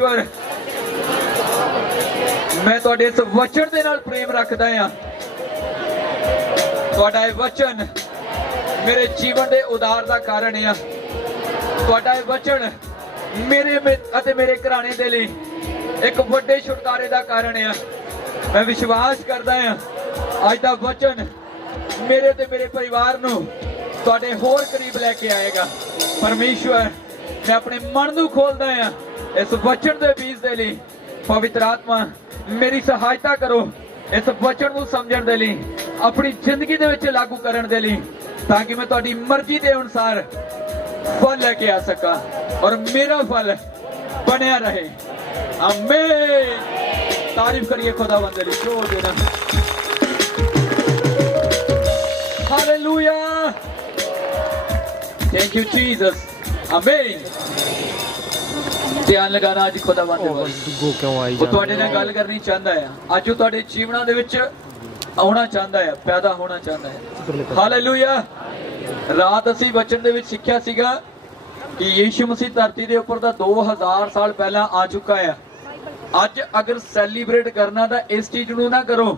परमेश्वर मैं तुहाडे इस वचन दे नाल प्रेम रखदा हां। तुहाडा इह वचन मेरे जीवन दे उधार दा कारण है। तुहाडा इह वचन मेरे अते मेरे घराने दे लई एक वड्डे छुटकारे दा कारण है। मैं विश्वास करदा हां अज दा वचन मेरे ते मेरे परिवार नूं तुहाडे होर करीब लैके आएगा। परमेश्वर मैं अपने मन नूं खोलदा हां इस वचन दे बीज दे लई। पवित्र आत्मा मेरी सहायता करो इस वचन नूं समझण दे लई, अपनी जिंदगी दे विच लागू करन दे लई, ताकि मैं तुहाडी मर्जी दे अनुसार फल लेके आ सका और मेरा फल बनया रहे। आमीन। तारीफ करिए खुदावंद दी। जोर देना हालेलुया। Thank you Jesus. आमीन। ध्यान लगाना अज खुदावंद वो तुहाडे नाल गल करनी चाहता है। अज वो तुहाडे जीवनां दे विच आउणा चाहता है, पैदा होना चाहता है। हालेलुया। रात असीं वचन दे विच सिੱਖਿਆ सीगा कि यीशु मसीह धरती दे उपर दा 2000 साल पहला आ चुका है। अज अगर सैलीब्रेट करना तो इस चीज नूं ना करो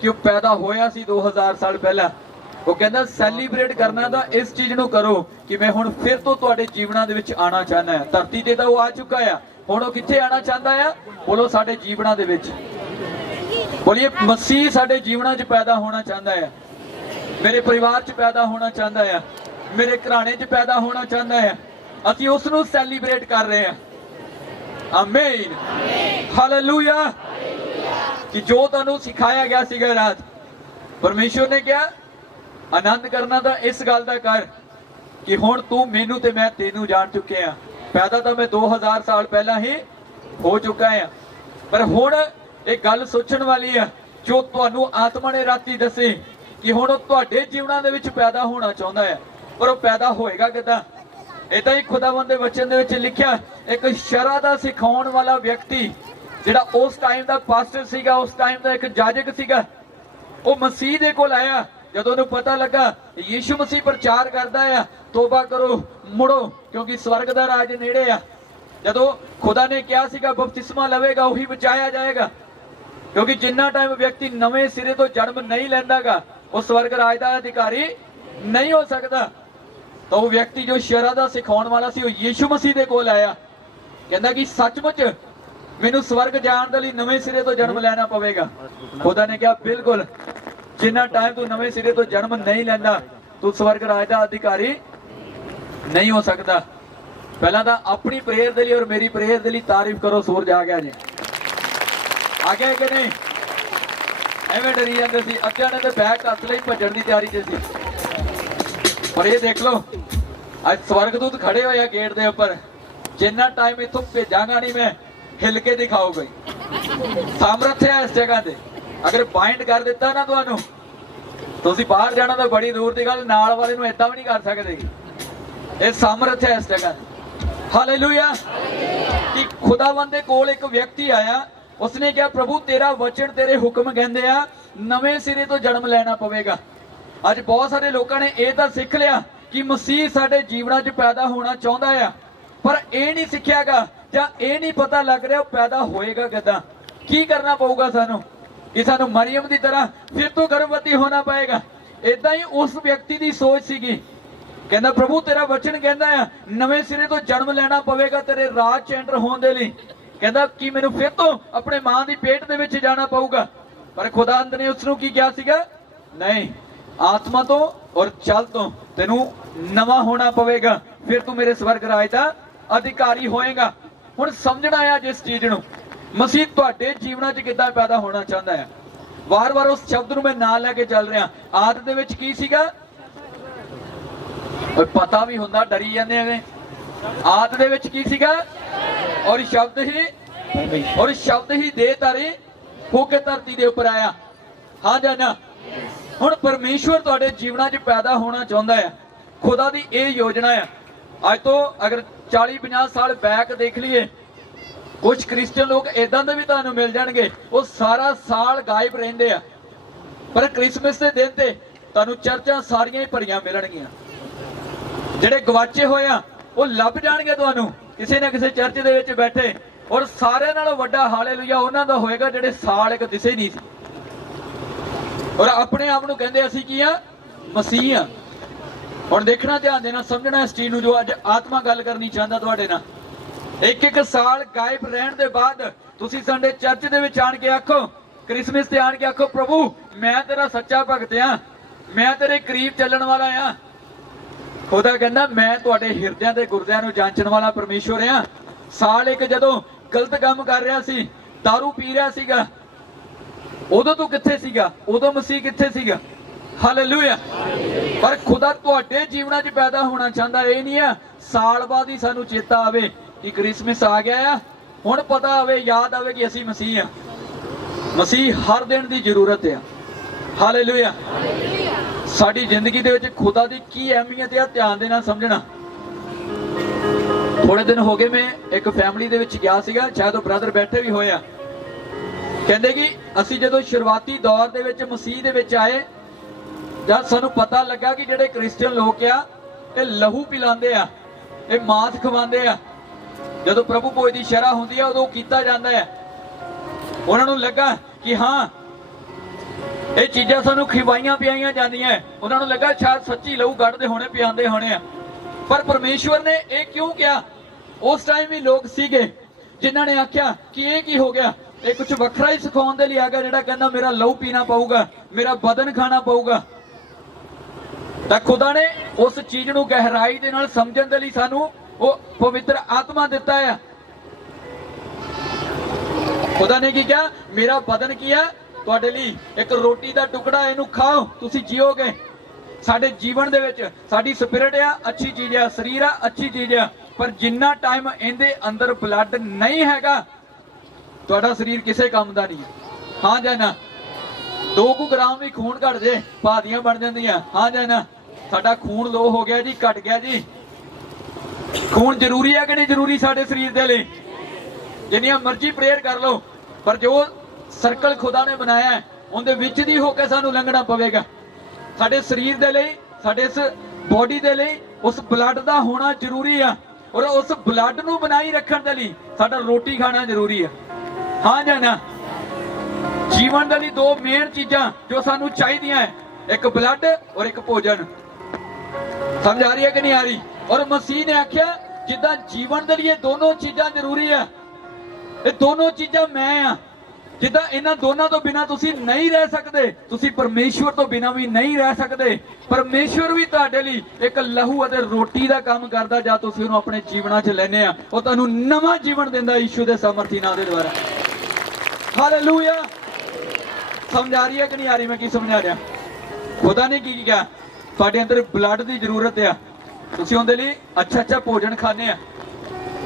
कि वो पैदा होया सी 2000 साल पहला। वो कहता सैलीब्रेट करना तो इस चीज नूं करो कि मैं हुण फिर तो तुहाडे जीवनां दे विच आना चाहना है। धरती ते तां वो आ चुका है, हुण वो कित्थे आना चाहता है? बोलो साडे जीवनां दे विच। बोलिए मसीह साडे जीवनां च पैदा होना चाहता है, मेरे परिवार च पैदा होना चाहता है, मेरे घराने च पैदा होना चाहता है। असीं उस नूं सैलीब्रेट कर रहे हैं। आमीन। हालेलुया। कि जो तुहानूं सिखाया गया सीगा रात, परमेश्वर ने क्या आनंद करना था इस गल दा कर कि हुण तू मैनू ते मैं तेनू जान चुके हैं। पैदा तो मैं 2000 साल पहला ही हो चुका है, पर हुण एक गल सोचण वाली है जो तुहानूं आत्मा ने राती दसी कि हुण तुहाडे जीवनां दे विच पैदा होना चाहुंदा है। पर वो पैदा होएगा किदां? इदां ही खुदावंद दे वचन दे विच लिखिया एक शरा दा सिखाउण वाला व्यक्ति जिहड़ा उस टाइम दा पास्टर सीगा, उस टाइम दा एक जाजक सीगा, वो मसीह दे कोल आया। जदों उन्हें पता लगा यीशु मसीह प्रचार करता है तोबा करो मुड़ो क्योंकि स्वर्ग दा राज नेड़े आ। जदों खुदा ने कहा सीगा बपतिस्मा लवेगा वही बचाया जाएगा, क्योंकि जिन्ना टाइम व्यक्ति नवे सिरे तो जन्म नहीं लैंदागा वो स्वर्ग राज का अधिकारी नहीं हो सकता। तो वो व्यक्ति जो शरा दा सिखाउण वाला सी वो यीशु मसीह दे कोल आया, कहंदा कि सचमुच मैनू स्वर्ग जाण दे लई नवे सिरे तो जन्म लेना पवेगा। खुदा ने कहा बिल्कुल, जिन्ना टाइम तू नवे सिरे तो जन्म नहीं लैंदा तू स्वर्ग राज का अधिकारी नहीं हो सकता। पहला तो अपनी प्रेयर दे लई और मेरी प्रेयर दे लई तारीफ करो। सूरज आ गया जी, आ गया कि नहीं? एवें डरी जांदे सी, अद्धियां ने ते बैग हत्थ लई भज्जण दी तैयारी च सी। पर ये देख लो अज स्वर्गदूत खड़े होए गेट दे उपर। जिन्ना टाइम इथों भेजांगा नहीं मैं, हिल के दिखाओ कोई। सामर्थ है इस जगह ते। अगर बाइंड कर दिता ना तुहानूं, तुसीं बाहर जाना तो बड़ी दूर की गल, नाल वाले नूं इदां भी नहीं कर सकदे। ये सामर्थ है इस जगह। हालेलुया। कि खुदावंद दे कोल एक व्यक्ति आया, उसने कहा प्रभु तेरा वचन तेरे हुक्म कहंदे आ नवे सिरे तो जन्म लेना पवेगा। अज बहुत सारे लोगों ने यह तो सीख लिया कि मसीह साडे जीवनां च पैदा होना चाहुंदा है, पर यह नहीं सीखियागा जां यह नहीं पता लग रहा पैदा होएगा किदां। की करना पऊगा सानूं कि सानूं मरियम की तरह फिर तो गर्भवती होना पएगा। इदां ही उस व्यक्ति की सोच सीगी। कहंदा प्रभु तेरा वचन कहंदा है नवे सिरे तो जन्म लेना पवेगा तेरे राज च एंटर होण दे लई। कहंदा कि मैनूं फिर तो अपने मां दी पेट दे विच जाना पऊगा। पर खुदावंद ने उसनूं की कहा सीगा? नहीं, आत्मा तो और चल तो तेनू नवा होना पवेगा, फिर तू मेरे स्वर्ग राज का अधिकारी होएगा। हुण समझना है जिस चीज नूं मसीह तुहाडे जीवनां च किद्दां पैदा होना चाहता है। वार वार उस शब्द नूं मैं नाल लैके चल रहा। आद दे विच की सीगा? पता भी हुंदा, डरी जांदे एवें। आद दे विच की सीगा? और शब्द ही दे तारी होके धरती दे उपर आया। हाँ जां ना? हुण परमेश्वर तुहाडे जीवनां च पैदा होना चाहुंदा है। खुदा दी ये योजना है। अज तो अगर 40-50 साल बैक देख लीए, कुछ क्रिश्चियन लोग इदां दे भी तुहानूं मिल जाणगे, वो सारा साल गायब रहिंदे आ, पर क्रिसमस के दिन ते तुहानूं चर्चां सारियां ही भरियां मिलणगीਆਂ। ਜਿਹੜੇ गवाचे होए आ वो लभ जाणगे तुहानूं किसी ना किसी चर्च दे विच बैठे। और सारे नालों वड्डा हालेलुया उन्हां दा होएगा जिहड़े साल एक दिसे नहीं सी और अपने आप नूं कहंदे असीं की आ मसीह आ। हुण देखना ध्यान देना समझना इस चीज नूं जो अज आत्मा गल करनी चाहता तुहाडे नाल। एक एक साल गायब रहण दे बाद तुसीं संडे चर्च दे विच आण के आखो क्रिसमस ते आण के आखो प्रभु मैं तेरा सच्चा भगत आ, मैं तेरे करीब चलण वाला आ। खुदा कहंदा मैं तुहाडे हिरदियां ते गुरदियां नूं जांचण वाला परमेश्वर आ। साल एक जदों गलत काम कर रहा सी, दारू पी रहा सीगा, उदों तू कित्थे सीगा? उदों मसीह कित्थे सीगा? हालेलुया। पर खुदा तुहाडे जीवनां 'च पैदा होना चाहता। ये नहीं है साल बाद ही सानू चेता आवे कि क्रिसमस आ गया है, हुण पता आवे याद आवे कि असीं मसीह आ। मसीह हर दिन की जरूरत है। हालेलुया। साडी जिंदगी दे विच खुदा दी की अहमियत है ध्यान दे नाल समझना। थोड़े दिन हो गए मैं एक फैमिली दे विच गया सीगा, शायद ब्रदर बैठे भी होए आ। कहंदे कि असीं जदों शुरुआती दौर दे विच मसीह दे विच आए जद सानू पता लगा कि जिहड़े क्रिश्चियन लोग आ ये लहू पिलांदे आ, ये मांस खवांदे आ। जदों प्रभु भोज दी शरह हुंदी है उदों कीता जांदा है। उन्हां नूं लगा कि हाँ ये चीज़ां सानू खिवाइयां पियाइयां जांदियां। उन्हां नूं लगा शायद सच्ची लहू गढ़दे होणे पियांदे होणे आ। पर परमेश्वर ने ये क्यों किया? उस टाइम ही लोग सीगे जिन्हां ने आख्या कि ये की हो गया, ये कुछ वखरा ही सिखाउण दे लई आ गया जिहड़ा कहंदा मेरा लहू पीना पऊगा, मेरा बदन खाना पऊगा। तां खुदा ने उस चीज नूं गहराई दे नाल समझण दे लई सानू वो पवित्र आत्मा दिता है। खुदा ने की कहा मेरा बदन की है तुहाडे लई एक रोटी दा टुकड़ा, इहनूं खाओ तुसीं जीओगे। साडे जीवन दे विच साडी स्पिरिट आ अच्छी चीज है, शरीर आ अच्छी चीज है, पर जिन्ना टाइम इहदे अंदर ब्लड नहीं हैगा तुहाडा शरीर किसे काम दा नहीं है। हाँ जां ना? 2 ग्राम भी खून घट जे भादियां बन जांदियां। हाँ जां ना? साडा खून लो हो गया जी, घट गया जी। खून जरूरी है कि नहीं जरूरी साडे शरीर दे लई? जिन्नियां मर्जी प्रेयर कर लो, पर जो सर्कल खुदा ने बनाया है उहदे विच दी होकर सानू लंघना पवेगा। साडे शरीर दे लई, साडे इस बॉडी दे लई उस ब्लड दा होना जरूरी है और उस ब्लड नूं बनाई रखण दे लई साडा रोटी खाना जरूरी है। हाँ जां ना? जीवन दे लई 2 मेन चीज़ां जो सानू चाहिदियां है, एक ब्लड और एक भोजन। समझ आ रही है कि नहीं आ रही? और मसीह ने आख्या जिद्दां जीवन दे लई दोनों चीज़ां जरूरी है, ये दोनों चीज़ां मैं आ। जिद्दां इन्हां दोनों तो बिना तुसीं नहीं रह सकते, तुसीं परमेश्वर तो बिना भी नहीं रह सकते। परमेश्वर भी तुहाडे लई एक लहू अते रोटी दा काम करदा जां तुसीं उहनूं अपने जीवनां 'च लैंदे आ। ਉਹ ਤੁਹਾਨੂੰ नवां जीवन दिंदा यीशु दे सामर्थी नाम दे द्वारा। हालेलुया। समझ आ रही है कि नहीं आ रही? मैं की समझा रहा? खुदा ने की किया तुहाडे अंदर ब्लड की जरूरत है, तुसीं उहदे लई अच्छा अच्छा भोजन खाने आ,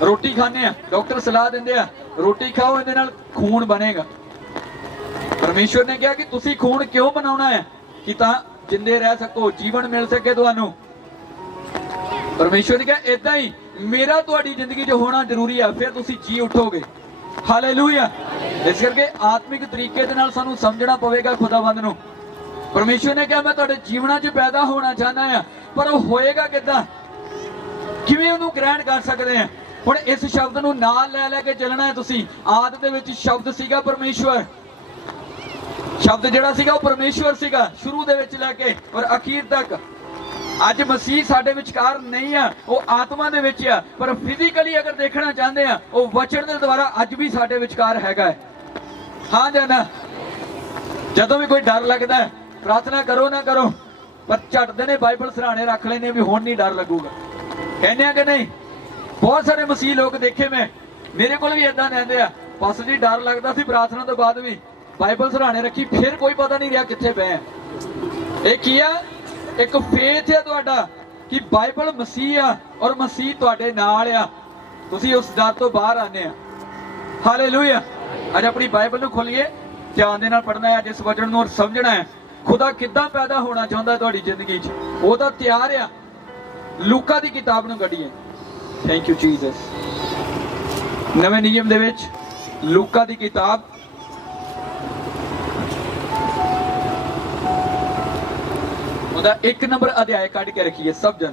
रोटी खाने आ। डॉक्टर सलाह दिंदे आ रोटी खाओ इहदे नाल खून बनेगा। परमेश्वर ने कहा कि तुसीं खून क्यों बनाउणा है? कि तां जिंदे रह सको, जीवन मिल सके तुहानूं। परमेश्वर ने कहा इदां ही मेरा तुहाडी जिंदगी 'च होना जरूरी है, फिर तुसीं जी उठोगे। हालेलुया। इस करके आत्मिक तरीके दे नाल सानू समझना पवेगा खुदावंद नूं। परमेश्वर ने कहा मैं तुहाडे जीवनां 'च पैदा होना चाहना है, पर वो होएगा किदां? किवें उहनूं ग्रहण कर सकदे हैं? हुण इस शब्द नूं नाल लै के चलना है तुसीं। आद दे विच शब्द सीगा परमेश्वर, शब्द जिहड़ा सीगा वो परमेश्वर सीगा शुरू दे विच लैके और अखीर तक। अज मसीह साडे विचकार नहीं है, वो आत्मा दे विच है, पर फिजिकली अगर देखना चाहते हैं वो वचन दे द्वारा अज भी साडे विचकार हैगा है। हाँ जां ना? जदों भी कोई डर लगता है प्रार्थना करो ना करो, पर झट देने बाइबल सराहने रख लेने भी हुण नहीं डर लगूगा। कहने कि नहीं? बहुत सारे मसीह लोग देखे मैं, मेरे को भी इदां कहते हैं बस जी डर लगता सी प्रार्थना तो बाद भी बाइबल सराहने रखी, फिर कोई पता नहीं रहा कित्थे पे है। एक की है एक फेथ है तुहाडा कि बाइबल मसीह आ और मसीह तुहाडे नाल आ, तुसीं उस डर तो बाहर आने आ। हालेलुया। अज अपनी बाइबल नूं खोलीए, ध्यान दे नाल पढ़ना है, जिस वचन नूं समझना है खुदा किद्दां पैदा होना चाहुंदा तुहाडी जिंदगी 'च, वो तां तैयार आ। लूका दी किताब नूं कढीए। Thank you Jesus. नवे नियम दे विच लूका दी किताब ਉਹਦਾ 1 ਨੰਬਰ ਅਧਿਆਇ ਕੱਢ ਕੇ ਰੱਖੀਏ सब जन।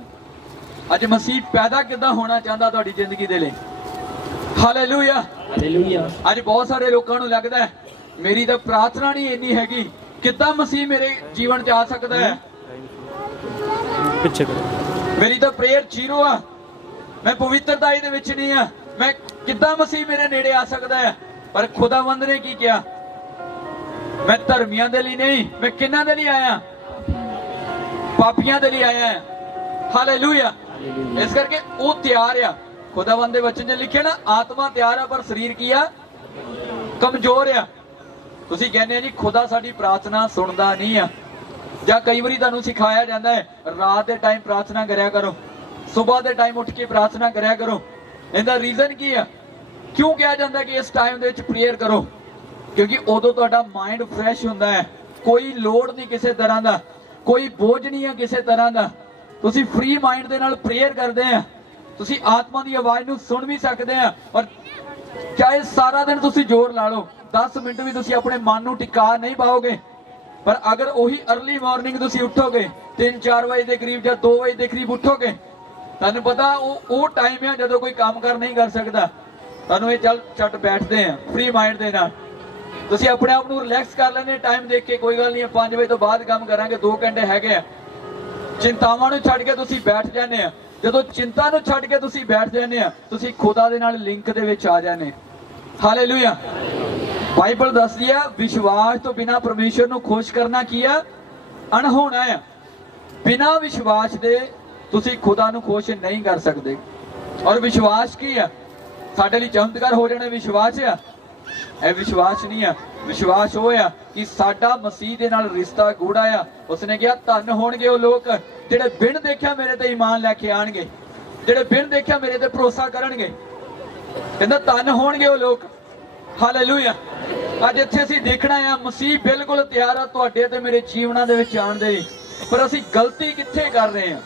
ਅੱਜ मसीह पैदा किद्दां होना चाहता तुहाडी जिंदगी दे लई। Hallelujah hallelujah. ਅੱਜ ਬਹੁਤ ਸਾਰੇ ਲੋਕਾਂ ਨੂੰ ਲੱਗਦਾ ਹੈ ਮੇਰੀ ਤਾਂ ਪ੍ਰਾਰਥਨਾ ਨਹੀਂ ਇੰਨੀ ਹੈਗੀ, ਕਿੱਦਾਂ ਮਸੀਹ ਮੇਰੇ ਜੀਵਨ 'ਚ ਆ ਸਕਦਾ ਹੈ, ਪਿੱਛੇ ਕਰੋ। ਮੇਰੀ ਤਾਂ ਪ੍ਰੇਅਰ ਜ਼ੀਰੋ ਆ, ਮੈਂ ਪਵਿੱਤਰਤਾ ਇਹਦੇ ਵਿੱਚ ਨਹੀਂ ਆ, ਮੈਂ ਕਿੱਦਾਂ ਮਸੀਹ ਮੇਰੇ ਨੇੜੇ ਆ ਸਕਦਾ ਹੈ। ਪਰ ਖੁਦਾਵੰਦ ਨੇ ਕੀ ਕਿਹਾ, ਮੈਂ ਧਰਮੀਆਂ ਦੇ ਲਈ ਨਹੀਂ, ਮੈਂ ਕਿਹਨਾਂ ਦੇ ਲਈ ਆਇਆ, ਪਾਪੀਆਂ ਦੇ ਲਈ ਆਇਆ ਹਾਂ। ਹਾਲੇਲੂਇਆ। ਇਸ ਕਰਕੇ ਉਹ ਤਿਆਰ ਆ। ਖੁਦਾਵੰਦ ਦੇ ਵਚਨ 'ਚ ਲਿਖਿਆ ਨਾ, ਆਤਮਾ ਤਿਆਰ ਆ ਪਰ ਸਰੀਰ ਕੀ ਆ, ਕਮਜ਼ੋਰ ਆ। ਤੁਸੀਂ ਕਹਿੰਦੇ ਆ ਜੀ ਖੁਦਾ ਸਾਡੀ ਪ੍ਰਾਰਥਨਾ ਸੁਣਦਾ ਨਹੀਂ ਆ, ਜਾਂ ਕਈ ਵਾਰੀ ਤੁਹਾਨੂੰ ਸਿਖਾਇਆ ਜਾਂਦਾ ਹੈ ਰਾਤ ਦੇ ਟਾਈਮ ਪ੍ਰਾਰਥਨਾ ਕਰਿਆ ਕਰੋ, ਸਵੇਰ ਦੇ ਟਾਈਮ ਉੱਠ ਕੇ ਪ੍ਰਾਰਥਨਾ ਕਰਿਆ ਕਰੋ। ਇਹਦਾ ਰੀਜ਼ਨ ਕੀ ਆ, ਕਿਉਂ ਕਿਹਾ ਜਾਂਦਾ ਕਿ ਇਸ ਟਾਈਮ ਦੇ ਵਿੱਚ ਪ੍ਰੇਅਰ ਕਰੋ? ਕਿਉਂਕਿ ਉਦੋਂ ਤੁਹਾਡਾ ਮਾਈਂਡ ਫਰੈਸ਼ ਹੁੰਦਾ ਹੈ, ਕੋਈ ਲੋਡ ਨਹੀਂ ਕਿਸੇ ਤਰ੍ਹਾਂ ਦਾ, ਕੋਈ ਬੋਝ ਨਹੀਂ ਹੈ ਕਿਸੇ ਤਰ੍ਹਾਂ ਦਾ। ਤੁਸੀਂ ਫ੍ਰੀ ਮਾਈਂਡ ਦੇ ਨਾਲ ਪ੍ਰੇਅਰ ਕਰਦੇ ਆ, ਤੁਸੀਂ ਆਤਮਾ ਦੀ ਆਵਾਜ਼ ਨੂੰ ਸੁਣ ਵੀ ਸਕਦੇ ਆ। ਔਰ ਚਾਹੇ ਸਾਰਾ ਦਿਨ ਤੁਸੀਂ ਜ਼ੋਰ ਲਾ ਲਓ, 10 ਮਿੰਟ ਵੀ ਤੁਸੀਂ ਆਪਣੇ ਮਨ ਨੂੰ ਟਿਕਾ ਨਹੀਂ ਪਾਓਗੇ। ਪਰ ਅਗਰ ਉਹੀ अर्ਲੀ ਮਾਰਨਿੰਗ ਤੁਸੀਂ ਉੱਠੋਗੇ 3-4 ਵਜੇ ਦੇ ਕਰੀਬ ਜਾਂ 2 ਵਜੇ ਦੇ ਕਰੀਬ ਉੱਠੋਗੇ, ਤੁਹਾਨੂੰ ਪਤਾ ਉਹ ਟਾਈਮ ਆ ਜਦੋਂ ਕੋਈ ਕੰਮ ਕਰ ਨਹੀਂ ਕਰ ਸਕਦਾ। ਤੁਹਾਨੂੰ ਇਹ ਚੱਲ ਛੱਡ ਬੈਠਦੇ ਆ ਫ੍ਰੀ ਮਾਈਂਡ ਦੇ ਨਾਲ, ਤੁਸੀਂ ਆਪਣੇ ਆਪ ਨੂੰ ਰਿਲੈਕਸ ਕਰ ਲੈਂਦੇ ਟਾਈਮ ਦੇਖ ਕੇ, ਕੋਈ ਗੱਲ ਨਹੀਂ 5 ਵਜੇ ਤੋਂ ਬਾਅਦ ਕੰਮ ਕਰਾਂਗੇ, 2 ਘੰਟੇ ਹੈਗੇ ਆ। ਚਿੰਤਾਵਾਂ ਨੂੰ ਛੱਡ ਕੇ ਤੁਸੀਂ ਬੈਠ ਜਾਂਦੇ ਆ। ਜਦੋਂ ਚਿੰਤਾ ਨੂੰ ਛੱਡ ਕੇ ਤੁਸੀਂ ਬੈਠ ਜਾਂਦੇ ਆ, ਤੁਸੀਂ ਖੁਦਾ ਦੇ ਨਾਲ ਲਿੰਕ ਦੇ ਵਿੱਚ ਆ ਜਾਂਦੇ। ਹਾਲੇਲੂਇਆ। ਬਾਈਬਲ ਦੱਸਦੀ ਆ ਵਿਸ਼ਵਾਸ ਤੋਂ ਬਿਨਾ ਪਰਮੇਸ਼ਰ ਨੂੰ ਖੁਸ਼ ਕਰਨਾ ਕੀ ਆ, ਅਣਹੋਣਾ ਆ। ਬਿਨਾ ਵਿਸ਼ਵਾਸ ਦੇ ਤੁਸੀਂ ਖੁਦਾ ਨੂੰ ਖੁਸ਼ ਨਹੀਂ ਕਰ ਸਕਦੇ। ਔਰ ਵਿਸ਼ਵਾਸ ਕੀ ਆ, ਸਾਡੇ ਲਈ ਚਮਤਕਾਰ ਹੋ ਜਾਣਾ ਵਿਸ਼ਵਾਸ ਆ? ਇਹ ਵਿਸ਼ਵਾਸ ਨਹੀਂ ਆ। ਵਿਸ਼ਵਾਸ ਉਹ ਆ ਕਿ ਸਾਡਾ ਮਸੀਹ ਦੇ ਨਾਲ ਰਿਸ਼ਤਾ ਗੂੜਾ ਆ। ਉਸਨੇ ਕਿਹਾ ਧੰਨ ਹੋਣਗੇ ਉਹ ਲੋਕ ਜਿਹੜੇ ਬਿਨ ਦੇਖਿਆ ਮੇਰੇ ਤੇ ਈਮਾਨ ਲੈ ਕੇ ਆਣਗੇ, ਜਿਹੜੇ ਬਿਨ ਦੇਖਿਆ ਮੇਰੇ ਤੇ ਭਰੋਸਾ ਕਰਨਗੇ। ਕਹਿੰਦਾ ਧੰਨ ਹੋਣਗੇ ਉਹ ਲੋਕ। ਹਾਲੇਲੂਇਆ। ਅੱਜ ਇੱਥੇ ਅਸੀਂ ਦੇਖਣਾ ਆ ਮਸੀਹ ਬਿਲਕੁਲ ਤਿਆਰ ਆ ਤੁਹਾਡੇ ਤੇ ਮੇਰੇ ਜੀਵਨਾਂ ਦੇ ਵਿੱਚ ਆਉਣ ਦੇ ਲਈ, ਪਰ ਅਸੀਂ ਗਲਤੀ ਕਿੱਥੇ ਕਰ ਰਹੇ ਹਾਂ,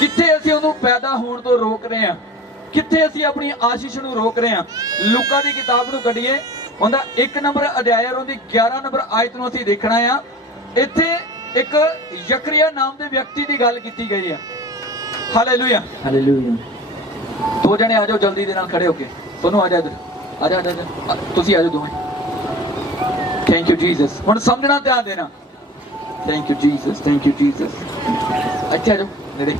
ਕਿੱਥੇ ਅਸੀਂ ਉਹਨੂੰ ਪੈਦਾ ਹੋਣ ਤੋਂ ਰੋਕ ਰਹੇ ਹਾਂ, ਕਿੱਥੇ ਅਸੀਂ ਆਪਣੀ ਆਸ਼ੀਸ਼ ਨੂੰ ਰੋਕ ਰਹੇ ਹਾਂ। ਲੂਕਾ ਦੀ ਕਿਤਾਬ ਨੂੰ ਕੱਢੀਏ, ਉਹਦਾ 1 ਨੰਬਰ ਅਧਿਆਇ ਔਰ ਉਹਦੀ 11 ਨੰਬਰ ਆਇਤ ਨੂੰ ਅਸੀਂ ਦੇਖਣਾ ਆ। ਇੱਥੇ ਇੱਕ ਜ਼ਕਰੀਆ ਨਾਮ ਦੇ ਵਿਅਕਤੀ ਦੀ ਗੱਲ ਕੀਤੀ ਗਈ ਆ। Hallelujah hallelujah. 2 ਜਣੇ ਆ ਜਾਓ ਜਲਦੀ ਦੇ ਨਾਲ ਖੜੇ ਹੋ ਕੇ, ਤੁਹਾਨੂੰ ਆ ਜਾ ਇੱਧਰ, ਆ ਜਾ ਤੁਸੀਂ ਆ ਜਾਓ ਦੋਵੇਂ। Thank you Jesus. ਹੁਣ ਸਮਝਣਾ, ਧਿਆਨ ਦੇਣਾ। Thank you Jesus, thank you Jesus. ਇੱਥੇ ਆ ਜਾਓ ਨੇੜੇ।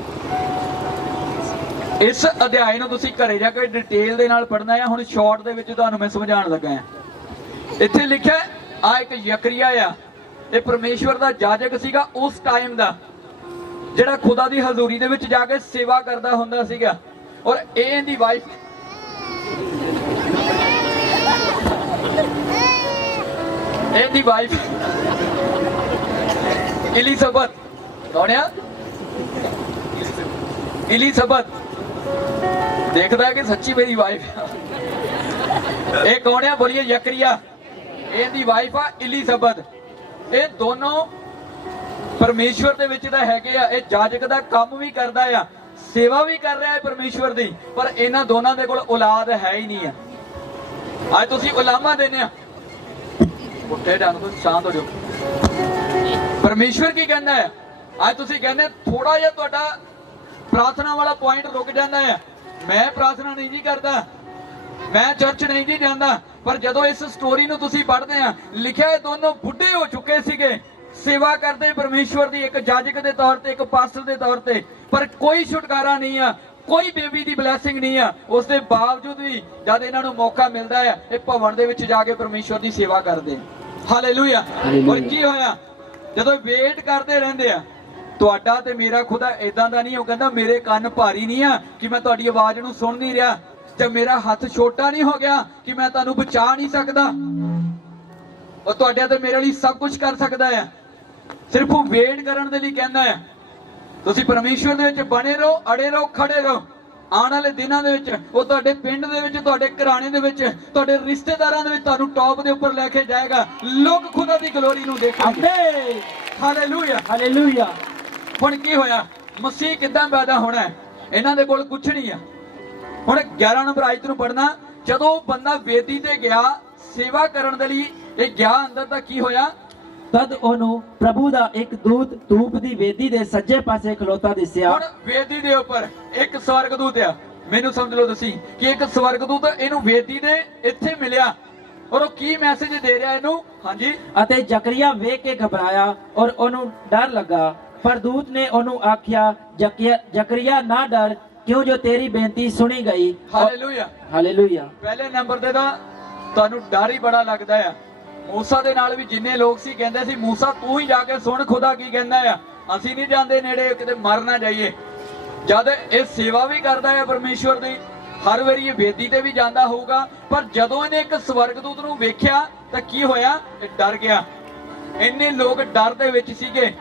ਇਸ ਅਧਿਆਇ ਨੂੰ ਤੁਸੀਂ ਘਰੇ ਜਾ ਕੇ ਡਿਟੇਲ ਦੇ ਨਾਲ ਪੜ੍ਹਨਾ ਹੈ। ਹੁਣ ਸ਼ਾਰਟ ਦੇ ਵਿੱਚ ਤੁਹਾਨੂੰ ਮੈਂ ਸਮਝਾਉਣ ਲੱਗਾ ਹਾਂ। ਇੱਥੇ ਲਿਖਿਆ ਆ ਇੱਕ ਜ਼ਕਰੀਆ ਆ, ਇਹ ਪਰਮੇਸ਼ਵਰ ਦਾ ਜਾਜਕ ਸੀਗਾ ਉਸ ਟਾਈਮ ਦਾ, ਜਿਹੜਾ ਖੁਦਾ ਦੀ ਹਜ਼ੂਰੀ ਦੇ ਵਿੱਚ ਜਾ ਕੇ ਸੇਵਾ ਕਰਦਾ ਹੁੰਦਾ ਸੀਗਾ। ਔਰ ਇਹ ਇਹਦੀ ਵਾਈਫ, ਇਹਦੀ ਵਾਈਫ ਇਲਿਜ਼ਬeth, ਕੌਣ ਆ? ਇਲਿਜ਼ਬeth। देखता है कि सच्ची मेरी वाइफ ये कौन है? बोलिए ਜ਼ਕਰੀਆ। ਇਹਦੀ ਵਾਈਫ ਆ ਇਲਿਜ਼ਬeth। ਇਹ ਦੋਨੋਂ ਪਰਮੇਸ਼ਵਰ ਦੇ ਵਿੱਚ ਦਾ ਹੈਗੇ ਆ। ਇਹ ਜਾਜਕ ਦਾ ਕੰਮ ਵੀ ਕਰਦਾ ਆ, ਸੇਵਾ ਵੀ ਕਰ ਰਿਹਾ ਹੈ ਪਰਮੇਸ਼ਵਰ ਦੀ, ਪਰ ਇਹਨਾਂ ਦੋਨਾਂ ਦੇ ਕੋਲ ਔਲਾਦ ਹੈ ਹੀ ਨਹੀਂ ਆ। ਅੱਜ ਤੁਸੀਂ ਉਲਾਮਾ ਦੇਨੇ ਆ, ਉੱਠੇ ਡੰਗ ਤੋਂ ਸ਼ਾਂਤ ਹੋ ਜਾਓ। ਪਰਮੇਸ਼ਵਰ ਕੀ ਕਹਿੰਦਾ ਹੈ? ਅੱਜ ਤੁਸੀਂ ਕਹਿੰਦੇ ਥੋੜਾ ਜਿਹਾ ਤੁਹਾਡਾ ਪ੍ਰਾਰਥਨਾ ਵਾਲਾ ਪੁਆਇੰਟ ਰੁਕ ਜਾਂਦਾ ਹੈ। ਮੈਂ ਪ੍ਰਾਰਥਨਾ ਨਹੀਂ ਜੀ ਕਰਦਾ, ਮੈਂ ਚਰਚ ਨਹੀਂ ਜੀ ਜਾਂਦਾ। ਪਰ ਜਦੋਂ ਇਸ ਸਟੋਰੀ ਨੂੰ ਤੁਸੀਂ ਪੜ੍ਹਦੇ ਆ, ਲਿਖਿਆ ਇਹ ਦੋਨੋਂ ਬੁੱਢੇ ਹੋ ਚੁੱਕੇ ਸੀਗੇ, ਸੇਵਾ ਕਰਦੇ ਪਰਮੇਸ਼ਵਰ ਦੀ, ਇੱਕ ਜਾਜਕ ਦੇ ਤੌਰ ਤੇ, ਇੱਕ ਪਾਸਟਰ ਦੇ ਤੌਰ ਤੇ, ਪਰ ਕੋਈ ਛੁਟਕਾਰਾ ਨਹੀਂ ਆ, ਕੋਈ ਬੇਬੀ ਦੀ ਬਲੇਸਿੰਗ ਨਹੀਂ ਆ। ਉਸ ਦੇ ਬਾਵਜੂਦ ਵੀ ਜਦ ਇਹਨਾਂ ਨੂੰ ਮੌਕਾ ਮਿਲਦਾ ਹੈ, ਇਹ ਭਵਨ ਦੇ ਵਿੱਚ ਜਾ ਕੇ ਪਰਮੇਸ਼ਵਰ ਦੀ ਸੇਵਾ ਕਰਦੇ। ਹਾਲੇਲੂਇਆ। ਔਰ ਕੀ ਹੋਇਆ ਜਦੋਂ ਵੇਟ ਕਰਦੇ ਰਹਿੰਦੇ ਆ? ਤੁਹਾਡਾ ਤੇ ਮੇਰਾ ਖੁਦਾ ਇਦਾਂ ਦਾ ਨਹੀਂ। ਉਹ ਕਹਿੰਦਾ ਮੇਰੇ ਕੰਨ ਭਾਰੀ ਨਹੀਂ ਆ ਕਿ ਮੈਂ ਤੁਹਾਡੀ ਆਵਾਜ਼ ਨੂੰ ਸੁਣ ਨਹੀਂ ਰਿਹਾ, ਤੇ ਮੇਰਾ ਹੱਥ ਛੋਟਾ ਨਹੀਂ ਹੋ ਗਿਆ ਕਿ ਮੈਂ ਤੁਹਾਨੂੰ ਬਚਾ ਨਹੀਂ ਸਕਦਾ। ਉਹ ਤੁਹਾਡੇ ਤੇ ਮੇਰੇ ਲਈ ਸਭ ਕੁਝ ਕਰ ਸਕਦਾ ਹੈ, ਸਿਰਫ ਉਹ ਵੇਟ ਕਰਨ ਦੇ ਲਈ ਕਹਿੰਦਾ ਹੈ। ਤੁਸੀਂ ਪਰਮੇਸ਼ਵਰ ਦੇ ਵਿੱਚ ਬਣੇ ਰਹੋ, ਅੜੇ ਰਹੋ, ਖੜੇ ਰਹੋ। ਆਉਣ ਵਾਲੇ ਦਿਨਾਂ ਦੇ ਵਿੱਚ ਉਹ ਤੁਹਾਡੇ ਪਿੰਡ ਦੇ ਵਿੱਚ, ਤੁਹਾਡੇ ਘਰਾਣੇ ਦੇ ਵਿੱਚ, ਤੁਹਾਡੇ ਰਿਸ਼ਤੇਦਾਰਾਂ ਦੇ ਵਿੱਚ ਤੁਹਾਨੂੰ ਟੌਪ ਦੇ ਉੱਪਰ ਲੈ ਕੇ ਜਾਏਗਾ। ਲੋਕ ਖੁਦਾ ਦੀ ਗਲੋਰੀ ਨੂੰ ਦੇਖਣਗੇ। Hallelujah hallelujah. ਹੁਣ ਕੀ ਹੋਇਆ? ਮਸੀਹ ਕਿੱਦਾਂ ਪੈਦਾ ਹੋਣਾ ਹੈ? ਇਹਨਾਂ ਦੇ ਕੋਲ ਕੁਛ ਨਹੀਂ ਆ। ਹੁਣ 11 ਨੰਬਰ ਆਇਤ ਨੂੰ ਪੜ੍ਹਨਾ। ਜਦੋਂ ਬੰਦਾ ਵੇਦੀ ਤੇ ਗਿਆ ਸੇਵਾ ਕਰਨ ਦੇ ਲਈ, ਇਹ ਗਿਆ ਅੰਦਰ ਤਾਂ ਕੀ ਹੋਇਆ? ਤਦ ਉਹਨੂੰ ਪ੍ਰਭੂ ਦਾ ਇੱਕ ਦੂਤ ਧੂਪ ਦੀ ਵੇਦੀ ਦੇ ਸੱਜੇ ਪਾਸੇ ਖਲੋਤਾ ਦਿਸਿਆ। ਹੁਣ ਵੇਦੀ ਦੇ ਉੱਪਰ ਇੱਕ ਸਵਰਗਦੂਤ ਆ, ਮੈਨੂੰ ਸਮਝ ਲਓ ਤੁਸੀਂ ਕਿ ਇੱਕ ਸਵਰਗਦੂਤ ਇਹਨੂੰ ਵੇਦੀ ਦੇ ਇੱਥੇ ਮਿਲਿਆ ਔਰ ਉਹ ਕੀ ਮੈਸੇਜ ਦੇ ਰਿਹਾ ਇਹਨੂੰ। ਹਾਂਜੀ। ਅਤੇ ਜ਼ਕਰੀਆ ਵੇਖ ਕੇ ਘਬਰਾਇਆ ਔਰ ਉਹਨੂੰ ਡਰ ਲੱਗਾ। ਪਰ ਦੂਤ ਨੇ ਉਹਨੂੰ ਆਖਿਆ, ਜ਼ਕਰੀਆ ਨਾ ਡਰ, ਕਿਉਂ ਜੋ ਤੇਰੀ ਬੇਨਤੀ ਸੁਣੀ ਗਈ। ਹਾਲੇਲੂਇਆ। ਹਾਲੇਲੂਇਆ। ਪਹਿਲੇ ਨੰਬਰ ਤੇ ਤਾਂ ਤੁਹਾਨੂੰ ਡਰ ਹੀ ਬੜਾ ਲੱਗਦਾ ਆ। ਮੂਸਾ ਦੇ ਨਾਲ ਵੀ ਜਿੰਨੇ ਲੋਕ ਸੀ ਕਹਿੰਦੇ ਸੀ ਮੂਸਾ ਤੂੰ ਹੀ ਜਾ ਕੇ ਸੁਣ ਖੁਦਾ ਕੀ ਕਹਿੰਦਾ ਆ, ਅਸੀਂ ਨਹੀਂ ਜਾਂਦੇ ਨੇੜੇ, ਕਿਤੇ ਮਰ ਨਾ ਜਾਈਏ। ਜਦ ਇਹ ਸੇਵਾ ਵੀ ਕਰਦਾ ਹੈ ਪਰਮੇਸ਼ਵਰ ਦੀ, ਹਰ ਵਾਰੀ ਇਹ ਵੇਦੀ ਤੇ ਵੀ ਜਾਂਦਾ ਹੋਊਗਾ, ਪਰ ਜਦੋਂ ਇਹਨੇ ਇੱਕ ਸਵਰਗਦੂਤ ਨੂੰ ਵੇਖਿਆ ਤਾਂ ਕੀ ਹੋਇਆ, ਇਹ ਡਰ ਗਿਆ। ਇੰਨੇ ਲੋਕ ਡਰ ਦੇ ਵਿੱਚ ਸੀਗੇ,